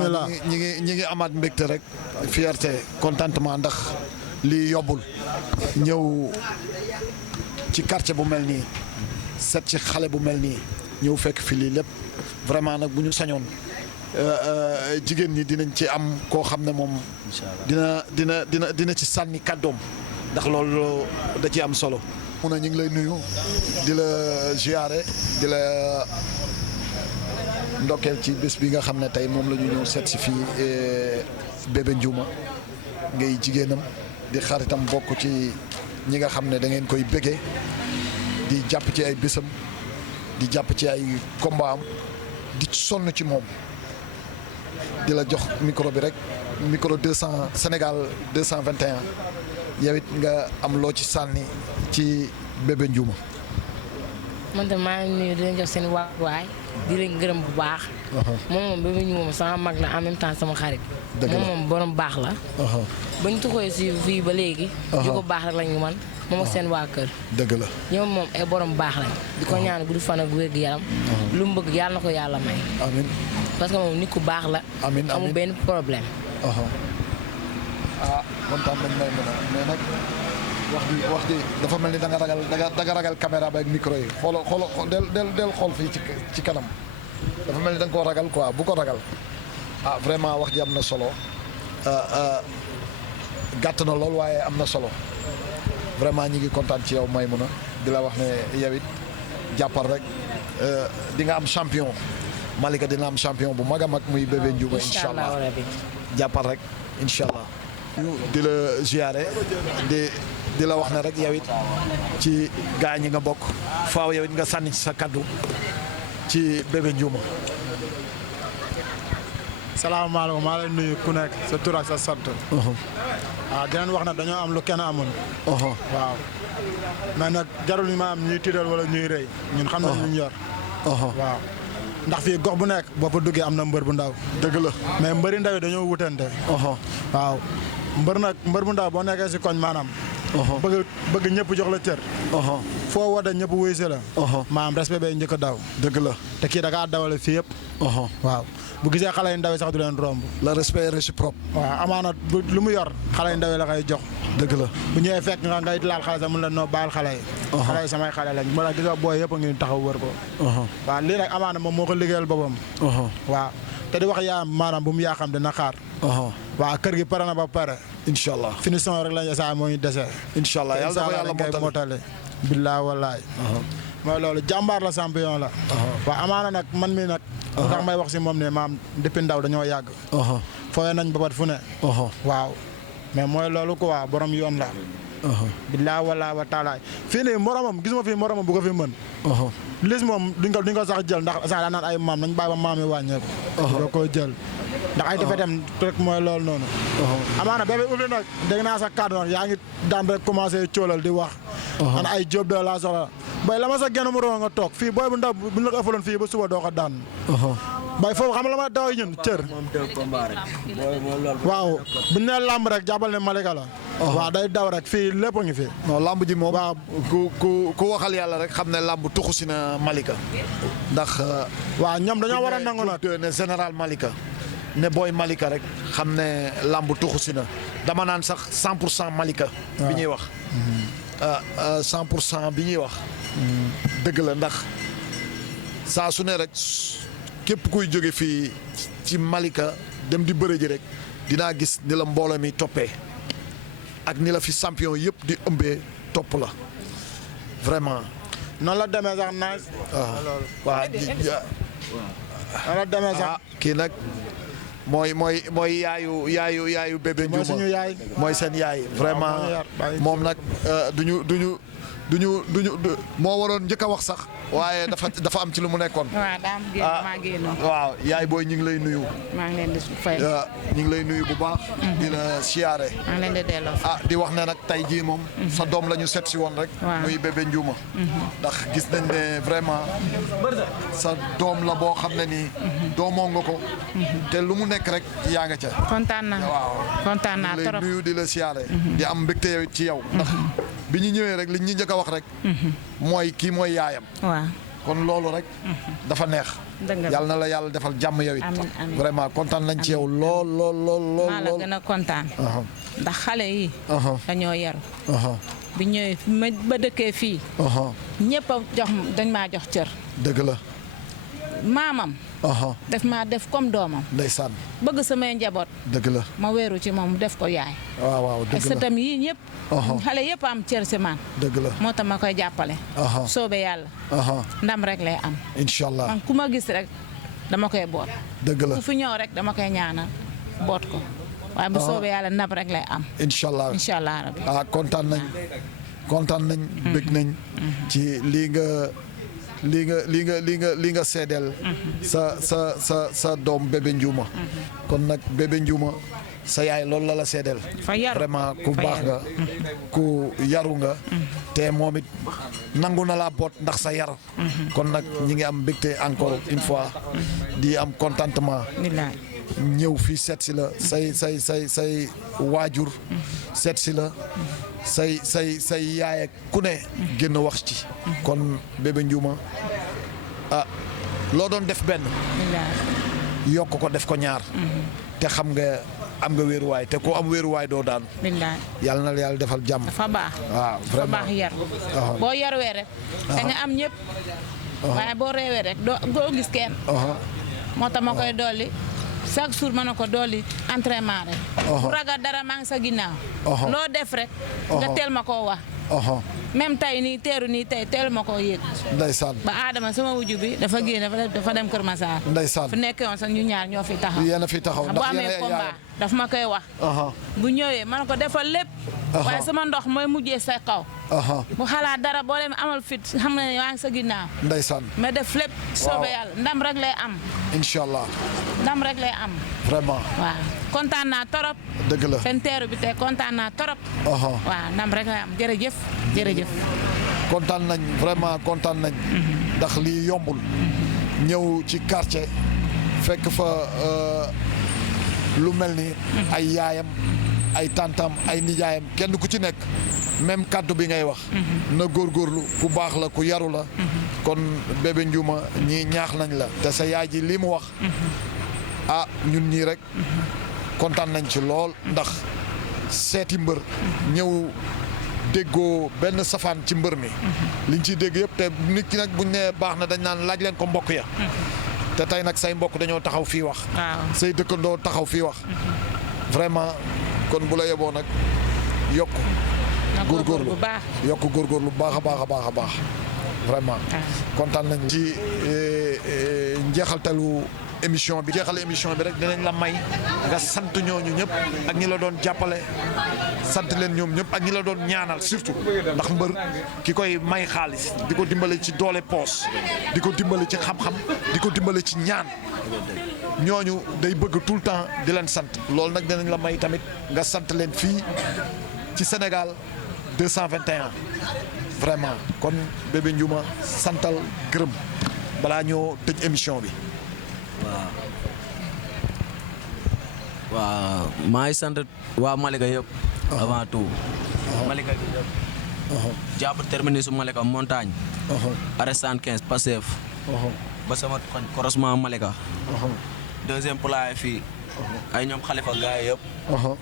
ñi ngi amaat mbégte rek fierté contentement ndax lii yobbul ñëw ci quartier bu mel nii set ci xale bu mel nii ñëw fekk fi lii lépp vraiment nag bu ñu sañoon jigéen ñi dinañ ci am koo xam ne moom dina ci sànni kàddoom ndax loolu da ci am solo. mun na ñu ngi lay nuyu di la ziare di la ndokkeel ci bés bi nga xam ne tey moom la ñu ñëw seet si fii Bébé Ndiouma ngay jigéenam di xaritam bokk ci ñi nga xam ne da ngeen koy bëggee di jàpp ci ay bésam di jàpp ci ay combat am di sonn ci moom di la jox micro bi rek micro 200 Sénégal 221 yow it nga am loo ci sànni ci Bébé Ndiouma. man de maa ngi nuyu di leen jox seen waay di leen gërëm bu baax. moom Bébé Ndiouma sama mag la en même temps sama xarit. moom borom baax la. ba ñu tuxee si fii ba léegi. di ko baax rek lañu man moom ak seen waa kër. dëgg la ñoom moom ay borom baax lañ. di ko ñaan gudd fan ak wér gu yaram. lu mu bëgg yàlla na ko yàlla may. amiin parce que moom nit ku baax la. amiin amul benn problème. kontaan nañ may mën a mais nag wax ji dafa mel ni da nga ragal caméra ba ak micro yi xoolal del xool fii ci kanam dafa mel ni da nga koo ragal quoi bu ko ragal vraiment wax ji am na solo gàtt na lool waaye am na solo vraiment ñi ngi kontaan ci yow may mën a di la wax ne yow it jàppal rek di nga am champion Malika dina am champion bu mag a mag muy Bébé Ndiouma incha allah jàppal rek incha allah di la ziare di la wax ne rek yow it ci gaa ñi nga bokk faaw yow it nga sànni ci sa kaddu ci Bébé Ndiouma. salaamaaleykum maa lay nuyu ku nekk sa tur ak sa sant. waaw di leen wax ne dañoo am lu kenn amul. waaw mais nag jarul ñu ma am ñuy tiital wala ñuy rëy ñun xam nañ lu ñu yor. waaw ndax fii gox bu nekk boo fa duggee am na mbër bu ndaw. dëgg la mais mbëri ndaw yi dañoo wutante. waaw mbër bu ndaw boo nekkee si koñ maanaam. bëgg ñëpp jox la cër. foo woote ñëpp wuy si la. maanaam respect bay njëkk a daw. dëgg la te kii da kaa dawale fii yëpp. waaw bu gisee xale yu ndaw yi sax du leen romb. le respect est réciproque. waaw amaana lu mu yor xale yu ndaw yi la koy jox. dëgg la bu ñëwee fekk nga ngay laal xale sax mun la noo baal xale yi. xale yi samay xale lañ mu la gis nga booy yëpp a ngi taxaw wër ko. waaw lii nag amaana moom moo ko liggéeyal boppam. waaw te di wax yaam maanaam bu mu yaa xam dina xaar. waaw kër gi pare na ba pare. incha allah finition rek lañ saa moo ñu dese. incha allah yàlla na ko yàlla motale. billaa wallaay. mooy loolu jàmbaar la champion la. waaw amaana nag man mii nag. ndax may wax si moom ne maam depuis ndaw dañoo yàgg. fooyee nañ babat fu ne. waaw mais mooy loolu quoi borom yoon la. billaa wallaay wa taalaay fii nii moromam gisuma fii moromam bu ko fi mën. lis moom duñ ko sax jël ndax sax daa naan ay maam nañ bàyyi ba maam yi wàññeeku. doo ko jël ndax ay defetam rek mooy loolu noonu. amaana Bébé ubbi nag dégg naa sa kàddu noonu yaa ngi daan rek commencé coolal di wax. an ay job de laa soxla bay la ma sa genn mu roo nga toog fii booy bu ndaw buñ la ko ëffaloon fii ba suba doo ko daan. bay foofu xam nga la ma daw ñun cër. waaw buñ nee làmb rek jàppal ne Malika la. waaw day daw rek fii lépp a ngi fi. non làmb ji moom. waaw ku waxal yàlla rek xam ne làmb tuxu si na Malika. ndax. waaw ñoom dañoo war a nangu nag ne général Malika. ne booy Malika rek xam ne làmb tuxu si na dama naan sax 100% Malika. bi ñuy wax. 100% bi ñuy wax. dëgg la ndax saa su ne rek képp kuy jóge fii ci Malika dem di bëre ji rek dinaa gis ni la mbooloo mi toppee ak ni la fi champion yëpp di ëmbee topp la vraiment. noonu la demee sax naaj. waaw noonu la demee sax. kii nag mooy yaayu Bébé Ndiouma mooy suñu yaay. mooy seen yaay vraiment moom nag duñu duñu moo waroon njëkk a wax sax waaye dafa am ci lu mu nekkoon. waaw daa am génn maa génnoon. waaw yaay booy ñu ngi lay nuyu. maa ngi leen di fay. ñu ngi lay nuyu bu baax. di la siyaare. maa ngi leen di delloo. di wax ne nag tey jii moom. sa doom la ñu seet si woon rek. muy bébé Ndiouma. ndax gis nañ ne vraiment sa doom la boo xam ne nii. doomoo nga ko. te lu mu nekk rek yaa nga ca. kontaan naa waaw kontaan naa trop lay nuyu di la siyaare. di am mbégte yow ci yow. ndax bi ñu ñëwee rek li ñu njëkk a wax rek. mooy kii mooy yaayam. waaw kon loolu rek. dafa neex. yàlla na la yàlla defal jàmm yow it. vraiment kontaan nañ ci yow lool. maa la gën a kontaan. ndax xale yi. dañoo yaru. bi ñëwee ba dëkkee fii. ñëpp a jox dañ maa jox cër. dëgg la. maamam. def maa def comme doomam. ndeysaan. bëgg samay njaboot. dëgg la. ma weeru ci moom def ko yaay. waaw dëgg la sëtam yii ñëpp. xale yëpp am cër si man. dëgg la moo tax ma koy jàppale. soobe yàlla. ndam rek lay am. incha allah man ku ma gis rek dama koy boot. dëgg la ku fi ñëw rek dama koy ñaanal boot ko. waaye bu soobee yàlla ndam rek lay am. incha allah rabbi. kontaan nañ. bëgg nañ. ci li nga seedeel sa doom bébé Ndiouma. kon nag bébé Ndiouma sa yaay loolu la seedeel. vraiment ku baax nga. ku yaru nga. te moom it nangu na laa boot ndax sa yar. kon nag ñi ngi am mbégte encore une fois. di am contentement. ñëw fii seet si la say waajur. seet si la. say yaay ku ne génn wax ci. kon bébé Ndiouma loo doon def benn. yokk ko def ko ñaar. te xam nga am nga wéeruwaay te ku am wéeruwaay doo daan. yàlla na la yàlla defal jàmm. dafa baax. waaw dafa baax yar. boo yaruwee rek. da nga am ñëpp. waaye boo reewee rek doo gis kenn. moo tax ma koy dolli. chaque jour mën na ko dolli entraînement rek. bu ragal dara maa ngi sa ginnaaw. loo def rek. nga teel ma koo wax. même tey nii teeru nii teel ma koo yëg. ndeysaan. ba Adama sama wujju bi dafa génn dafa dem Kër Massar. ndeysaan fu nekkee woon sax ñu ñaar ñoo fi taxaw. yéen a fi taxaw bu amee combat daf ma koy wax. bu ñëwee man ko defal lépp. waaye sama ndox mooy mujjee sa kaw. bu xalaat dara boo demee amal fit xam na ne waa ngi sa ginnaaw. ndeysaan. mais def lépp. soobee yàlla ndam rek lay am. incha allah. ndam rek lay am. vraiment. waaw kontaan naa torop. dëgg la seen teeru bi tey kontaan naa torop. waaw ndam rek lay am jërëjëf. jërëjëf. kontaan nañ vraiment kontaan nañ. ndax lii yombul. ñëw ci quartier. fekk fa lu mel ni. ay yaayam ay tantam ay nijaayam kenn ku ci nekk. même kàddu bi ngay wax. na góorgóorlu ku baax la ku yaru la. kon bébé Ndiouma ñii ñaax nañ la. te sa yaay ji lii mu wax. ñun ñii rek. kontaan nañ ci lool ndax seeti mbër. ñëw déggoo benn safaan ci mbër mi. liñ ciy dégg yëpp te nit ki nag buñ nee baax na dañ naan laaj leen ko mbokk ya. te tey nag say mbokk dañoo taxaw fii wax. say dëkkandoo taxaw fii wax. vraiment kon bu la yeboo nag yokk. góorgóorlu yokk góorgóorlu baax a baax a baax vraiment kontaan nañ ci njeexaltalu émission bi jeexal émission bi rek dinañ la may nga sant ñooñu ñëpp ak ñi la doon jàppale sant leen ñoom ñëpp ak ñi la doon ñaanal surtout ndax mbër ki koy may xaalis di ko dimbale ci doole poos di ko dimbale ci xam-xam di ko dimbale ci ñaan ñooñu day bëgg tout le temps di leen sant loolu nag dinañ la may tamit nga sant leen fii ci Sénégal 221 vraiment kon bébé Ndiouma santal gërëm balaa ñoo tëj émission bi. waaw maa ngi sant waa Malika yëpp. avant tout. Malika bi yëpp. jàpp terminus Malika montagne. arrêt 115 Pastef. ba sama croisement Malika. deuxième plat fii. ay ñoom xalifa gaay yëpp.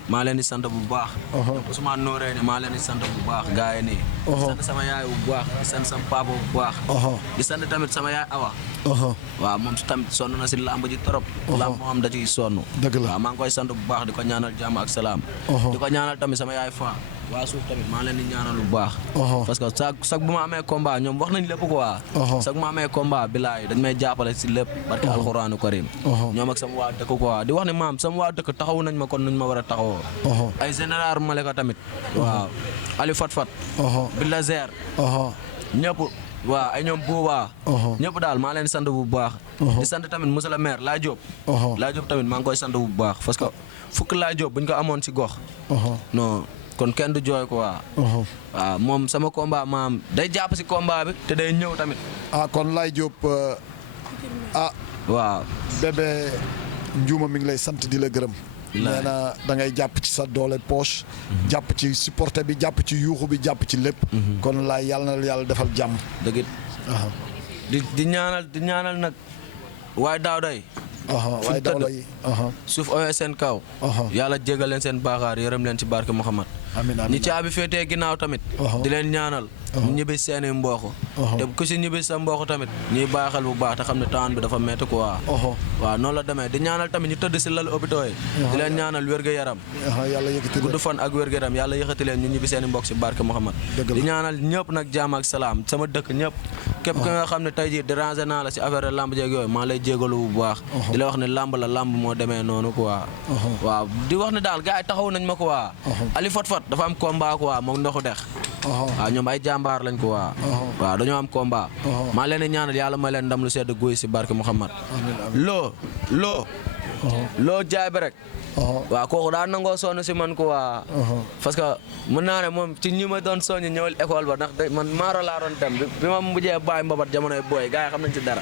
maa leen di sant bu baax. Ousmane Nooré ni maa leen di sant bu baax gaay nii. di sant sama yaay bu baax di sant sama papa bu baax. di sant tamit sama yaay Awa. waaw moom tamit sonn na si lamb ji trop. lamb moo am da ciy sonn. dëgg la waaw maa ngi koy sant bu baax di ko ñaanal jàmm ak salaam. di ko ñaanal tamit sama yaay Fa. waa suuf tamit maa leen di ñaanal bu baax. parce que chaque bu ma amee combat ñoom wax nañ lépp quoi. chaque bu ma amee combat bilaay dañ may jàppale si lépp. barke alxuraanu karim. ñoom ak sama waa dëkk quoi di wax ne maam sama waa dëkk taxawu nañ ma kon nuñ ma war a taxawoo. ay général Malika tamit. waaw Ali Fat. Bilazer. ñëpp. waaw ay ñoom buubaa. ñëpp daal maa leen sant bu baax. di sant tamit monsieur le maire Laa Diop. Laa Diop tamit maa ngi koy sant bu baax parce que fukk Laa Diop buñ ko amoon si gox. non kon kenn du jooy ko waaw moom sama combat maam day jàpp si combat bi te day ñëw tamit. kon Laa Diop waaw bébé Ndiouma mi ngi lay sant di la gërëm. nee na da ngay jàpp ci sa doole poche. jàpp ci supporter bi jàpp ci yuuxu bi jàpp ci lépp. kon laay yàlla na yàlla defal jàmm. dëgg di ñaanal nag waaye daaw day. waaye daaw lay suuf oyee seen kaw. yàlla jégal leen seen baaxaar yërëm leen ci barke Muhammad. amiin amiin ñi caabi féetee ginnaaw tamit. di leen ñaanal. ñu ñibbi seeni mboox. te ku si ñibbi sa mboox tamit. ñuy bàyyi xel bu baax te xam ne temps bi dafa métti quoi. waaw noonu la demee di ñaanal tamit ñu tëdd si lal hôpitaux yi. di leen ñaanal wér-gu-yaram. yàlla yëkkati gudd fan ak wér-gu-yaram yàlla yëkkati leen ñu ñibbi seeni mbokk si barke Muhammad. di ñaanal ñëpp nag jaam ak salaam sama dëkk ñëpp. képp ki nga xam ne tey jii déranger naa la si affaire lamb jeeg yooyu maa lay jégalu bu baax. di la wax ne lamb la lamb moo demee noonu quoi. waaw di wax ne daal gars yi taxaw nañ ma quoi. Ali Fat dafa am combat quoi moom ndoxu dex. waaw ñoom ay jàmbaar lañ ko waaw dañoo am combat. maa leen di ñaanal yàlla may leen ndam lu sedd guy si barke Muhammad. loo jaay ba rek. waaw kooku daa nangoo sonn si man ko parce que mën naa ne moom ci ñi ma doon soññ ñëwal école ba ndax man maaro laa doon dem bi ma mujjee bàyyi mbabat jamonoy booy gars yi xam nañ ci dara.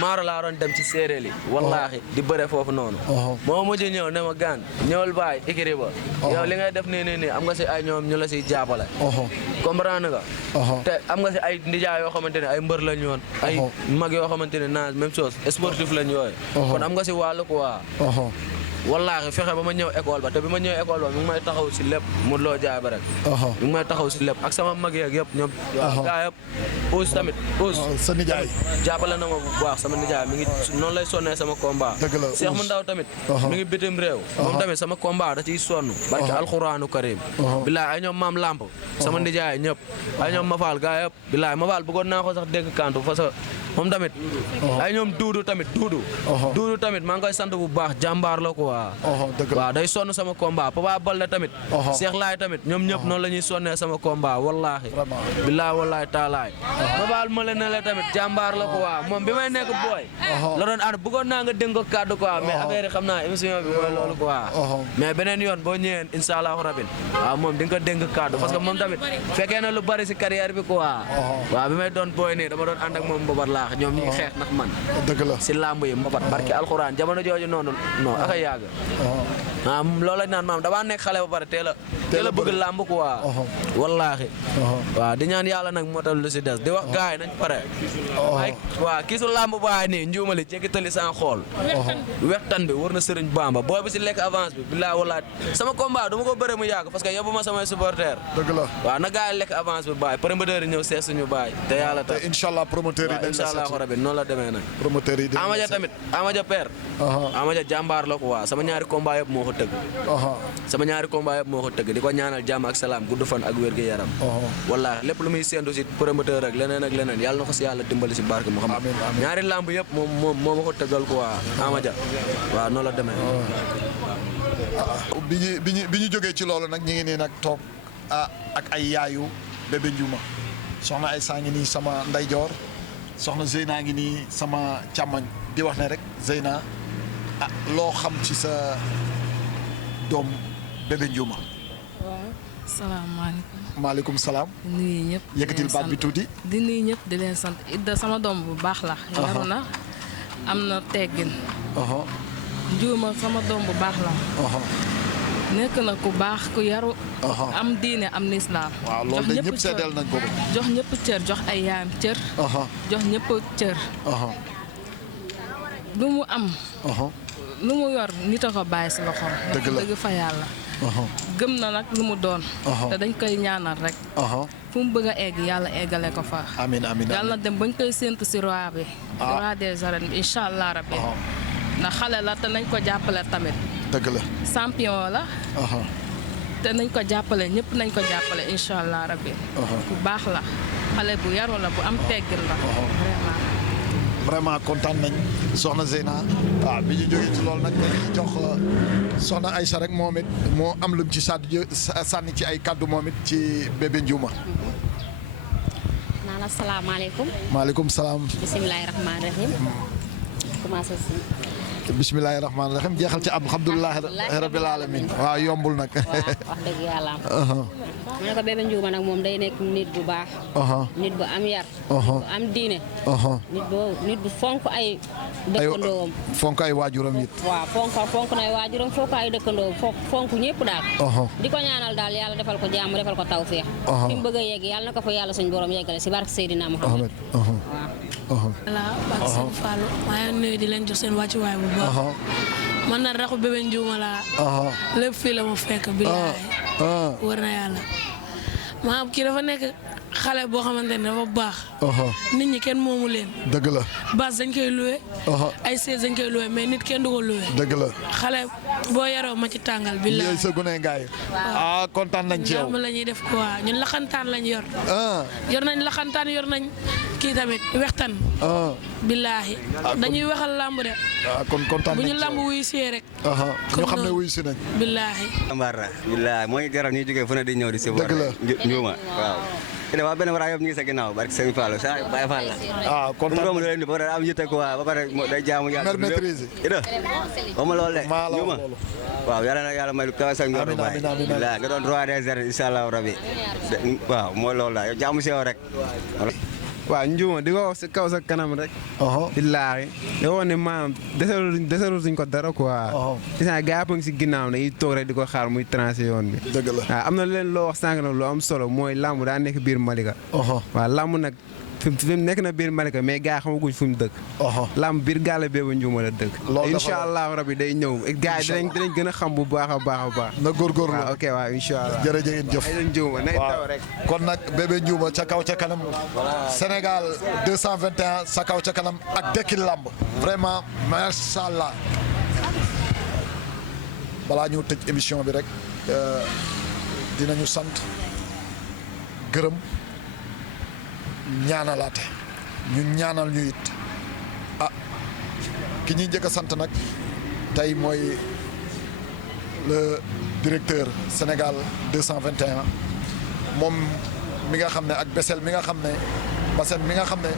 maaro laa doon dem ci séeréer yi wallaahi di bëre foofu noonu. moo mujj ñëw ne ma gaan ñëwal bàyyi ikiri ba. yow li ngay def nii am nga si ay ñoom ñu la siy jàppale. comprendre nga. te am nga si ay ndijaay yoo xamante ne ay mbër lañ woon. ay mag yoo xamante ne naa même chose sportif lañ yooyu. kon am nga si wàllu quoi. wallaahi fexe ba ma ñëw école ba te bi ma ñëw école ba mi ngi may taxaw si lépp mu loo jaay ba rek. mi ngi may taxaw si lépp ak sama mag yeeg yëpp ñoom. waaw gaa yëpp Ousse tamit Ousse. sa nijaay jàppale na ma bu baax sama nijaay mi ngi noonu lay sonnee sama combat. dëgg la Cheikh mu ndaw tamit. mi ngi bitim réew. moom tamit sama combat da ciy sonn. barke alxuraanu karim. bilaay ay ñoom maam lamp. sama nijaay ñëpp. ay ñoom Mafal gaa yëpp. bilaay Mafal bëggoon naa ko sax dégg kantu parce que moom tamit. ay ñoom duudu tamit duudu tamit maa ngi koy sant bu baax jàmbaar la ko waaw day sonn sama combat Papa Balde tamit. Cheikh Laay tamit ñoom ñëpp noonu la ñuy sonnee sama combat wallaahi. billaay wallaahi taalaay. Papa ma la ne la tamit jàmbaar la ko moom bi may nekk booy. la doon ànd bëggoon naa nga dénk ko kàddu quoi mais affaire yi xam naa émission bi mooy loolu quoi. mais beneen yoon boo ñëwee incha allahu rabin waaw moom di nga ko dénk kàddu parce que moom tamit fekkee na lu bari si carrière bi quoi. waaw bi may doon booy nii dama doon ànd ak moom mbabat laax ñoom ñuy xeex ndax man. dëgg la si làmb yi mbabat barki alxuraan jamono jooju noonu non ak a yàgg. loolu lañ naan maam damaa nekk xale ba pare teel a bëgg làmb quoi. wallaahi. waaw di ñaan yàlla nag moo tax lu si des di wax gars yi nañ pare. ay waaw kii su làmb baay nii njuumali jéggi tali sans xool. wextan bi war na Sëriñ Bamba boo bi si lekk avance bi bilaa wallaahi sama combat du ma ko bëre mu yàgg parce que yóbbu ma samay supporter. dëgg la waaw na gars yi lekk avance bi baay promoteur yi ñëw seet suñu baay te yàlla tax. te incha allah promoteur yi dañ la seet incha allah rabbi noonu la demee nag. promoteur yi Amadia tamit Amadia père. Amadia jàmbaar la ko waa sama ñaari combat yëpp moo ko tëgg. sama ñaari combat yëpp moo ko tëgg di ko ñaanal jàmm ak salaam gudd fan ak wér gu yaram. wallaahi lépp lu muy séentu si promoteur ak leneen ak leneen yàlla na ko si yàlla dimbali si barke Muhammad. ñaari lamb yëpp moom moo ma ko tëggal ko waa Amadia waaw noonu la demee. bi ñu jógee ci loolu nag ñu ngi nii nag toog ak ay yaayu bébé Ndiouma soxna ay saa ngi nii sama ndeyjoor soxna Zeyna ngi nii sama càmmoñ di wax ne rek Zeyna loo xam ci sa doom bébé Ndiouma. waaw salaamaaleykum. maaleykum salaam. di nuyu ñëpp yëkkatil baat bi tuuti. di nuyu ñëpp di leen sant Idda sama doom bu baax la. yaru na am na teggin. Ndiouma sama doom bu baax la. nekk na ku baax ku yaru. am diine am lislaam. waaw loolu de ñëpp seedeel nañ ko. jox ñëpp cër jox ay yaayam cër. jox ñëpp cër. lu mu am. lu mu yor nit a ko bàyyi si loxoom. dëgg fa yàlla. gëm na nag lu mu doon. te dañ koy ñaanal rek. fu mu bëgg a egg yàlla eggale ko fa. amiin amiin yàlla na dem bañ koy séentu si roi bi. roi des arènes bi incha allah rabbi. ndax xale la te nañ ko jàppale tamit. dëgg la champion la. te nañ ko jàppale ñëpp nañ ko jàppale incha allah rabbi. bu baax la xale bu yaru la bu am teggin la. vraiment. vraiment kontaan nañ soxna Zeyna waaw bi ñu jógee ci loolu nag dañuy jox soxna Aïcha rek moom it moo am lu mu ci sànni ci ay kaddu moom it ci bébé Ndiouma. naan asalaamaaleykum. maaleykum salaam. bisimilahi rahmaani rahim. commencé si. bisimilahi rahmaani rahim jeexal ci alhamdulilahi rabil alamin waaw yombul nag. wax dëgg yàlla mu ne ko bébé Ndiouma nag moom day nekk nit bu baax. nit bu am yar. bu am diine. nit bu fonk ay dëkkandoom. fonk ay waajuram it. waaw fonk na ay waajuram fonk ay dëkkandoom fonk ñëpp daal. di ko ñaanal daal yàlla defal ko jàmm defal ko tawfeex. fi mu bëgg a yegg yàlla na ko fa yàlla suñu borom yeggale si barke Seydina Muhammad. voilà Bakk Sëñ Fallou maa ngi nuyu di leen jox seen wàccuwaay bu baax. man na raxu bébé Ndiouma laa. lépp fii la ma fekk. billaay wër na yàlla. maanaam kii dafa nekk xale boo xamante ne dafa baax. nit ñi kenn moomu leen. dëgg la. base dañ koy loué. ay chaise dañ koy loué mais nit kenn du ko loué. dëgg la. xale boo yaroo ma ci tàngal. billaay yooyu sa gune ngaay. kontaan nañ ci yow. jàmm la ñuy def quoi ñun laxantaan lañ yor. yor nañ laxantaan yor nañ kii tamit wextaan. billaahi dañuy waxal làmb de. kon kontaan nañ bu ñu làmb wuyu see rek. ñu xam ne wuyu si nañ. billaahi. Amara billaahi mooy jaral ñuy jógee fu ne di ñëw di si. dëgg la Ndiouma waaw. te waa benn waraay yëpp ñu ngi sa ginnaaw barke Sëñ Fallou sa Baye Fall la. kontaan nañ leen di ba pare am yitte quoi ba pare day jaamu yàlla. mer maîtrise. Ida waxuma loolu de. Ndiouma waaw yàlla na yàlla may lu kawe sa ngor baay. billaahi nga doon roi des arènes incha allah rabi. waaw mooy loolu la yow jaamu si yow rek. waaw Ndiouma di ko wax si kaw sa kanam rek. billaahi da woon ne maanaam desaluñ ko dara quoi. gis naa gars yi si ginnaaw dañuy toog rek di ko xaar muy trancé yoon bi. dëgg la waaw am na leen loo wax sànq nag lu am solo mooy làmb daa nekk biir Malika. waaw làmb nag fi mu nekk na biir Malika mais gars yi xamaguñ fu mu dëkk. làmb biir Gàlle Bébé Ndiouma la dëkk. loolu incha allah rabi day ñëw gars yi dinañ gën a xam bu baax a baax a baax. na góorgóorlu waaw ok waaw incha allah. jërëjëf jëf Ndiouma nay taw rek. kon nag bébé Ndiouma ca kaw ca kanam. Sénégal 221 sa kaw ca kanam ak Dekkil Lamb. vraiment macha allah. balaa ñu tëj émission bi rek dinañu sant gërëm. ñaanalaate ñu ñaanal ñu it ki ñuy njëkk a sant nag tey mooy le directeur Sénégal 221 moom mi nga xam ne ak Bessel mi nga xam ne Bassène mi nga xam ne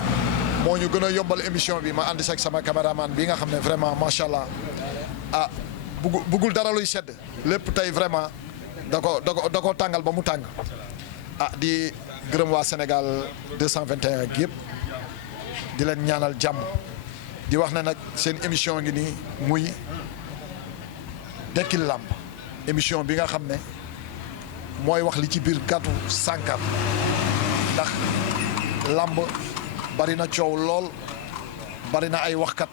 moo ñu gën a yombal émission bi ma ànd si ak sama caméraman bi nga xam ne vraiment macha allah buggul dara luy sedd lépp tey vraiment da ko tàngal ba mu tàng di gërëm waa Sénégal 221 ak yëpp di leen ñaanal jàmm di wax ne nag seen émission ngi nii muy Dekkil Lamb émission bi nga xam ne mooy wax li ci biir gàttu Sankar ndax làmb bari na coow lool bari na ay waxkat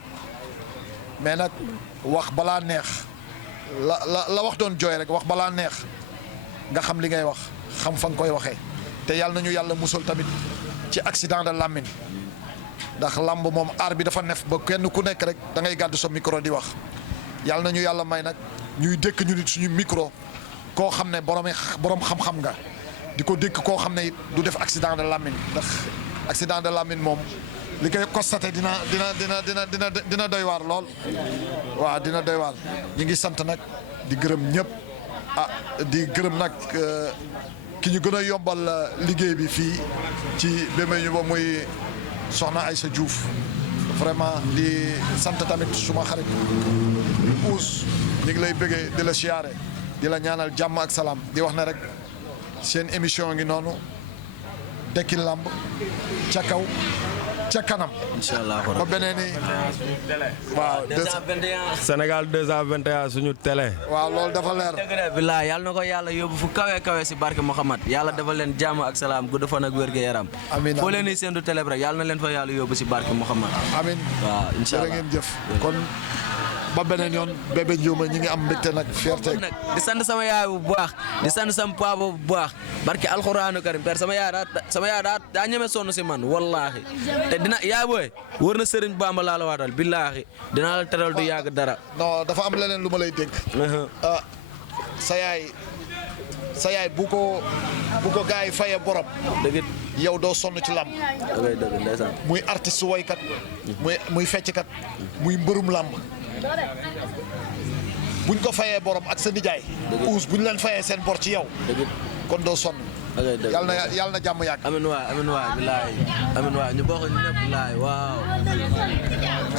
mais nag wax balaa neex la wax doon jooy rek wax balaa neex nga xam li ngay wax xam fa nga koy waxee te yàlla nañu yàlla musal tamit ci accident de làmmiñ ndax làmb moom aar bi dafa nef ba kenn ku nekk rek da ngay gàddu sa micro di wax yàlla nañu yàlla may nag ñuy dékk ñu nit suñu micro koo xam ne borom xam-xam nga di ko dékk koo xam ne it du def accident de làmmiñ ndax accident de làmmiñ moom li koy constaté dina doy waar lool waaw dina doy waar ñu ngi sant nag di gërëm ñëpp di gërëm nag ki ñu gën a yombal liggéey bi fii ci Bébé Ndiouma muy soxna Aïssa Diouf vraiment di sant tamit suma xarit Ousse ñu ngi lay bëggee di la siyaare di la ñaanal jàmm ak salaam di wax ne rek seen émission ngi noonu Dekkil Lamb ca kaw ca kanam. incha allah ba beneen i waaw. Sénégal 221 suñu télé. waaw loolu dafa leer. dëgg la bilaay yàlla na ko yàlla yóbbu fu kawe kawe si barke Mouhamad yàlla dafa leen jàmm ak salaam gudd fan ak wér gu yaram. amiin foo leen di séntu télé bi rek yàlla na leen fa yàlla yóbbu si barke Mouhamad. amiin waaw incha allah jërë ngeen jëf kon. ba beneen yoon Bébé Ndiouma ñi ngi am mbégte nag fierté. di sant sama yaay bu baax di sant sama papa bu baax barke alxuraanu karim père sama yaay daa ñeme sonn si man wallaahi te dina yaay booy wër na Sëriñ Bamba laa la waatal billaahi dinaa la teral du yàgg dara. non dafa am leneen lu ma lay dénk. sa yaay bu ko gars yi fayee borom. dëgg yow doo sonn ci làmb dëgg ndeysaan muy artiste woykat muy fecckat muy mbërum làmb buñ ko fayee borom ak sa nijaay uus buñ leen fayee seen bor ci yow kon doo sonn yàlla na jàmm yàgg amiin waay bilaay amiin waay ñu bokk ñu ñëpp bilaay waaw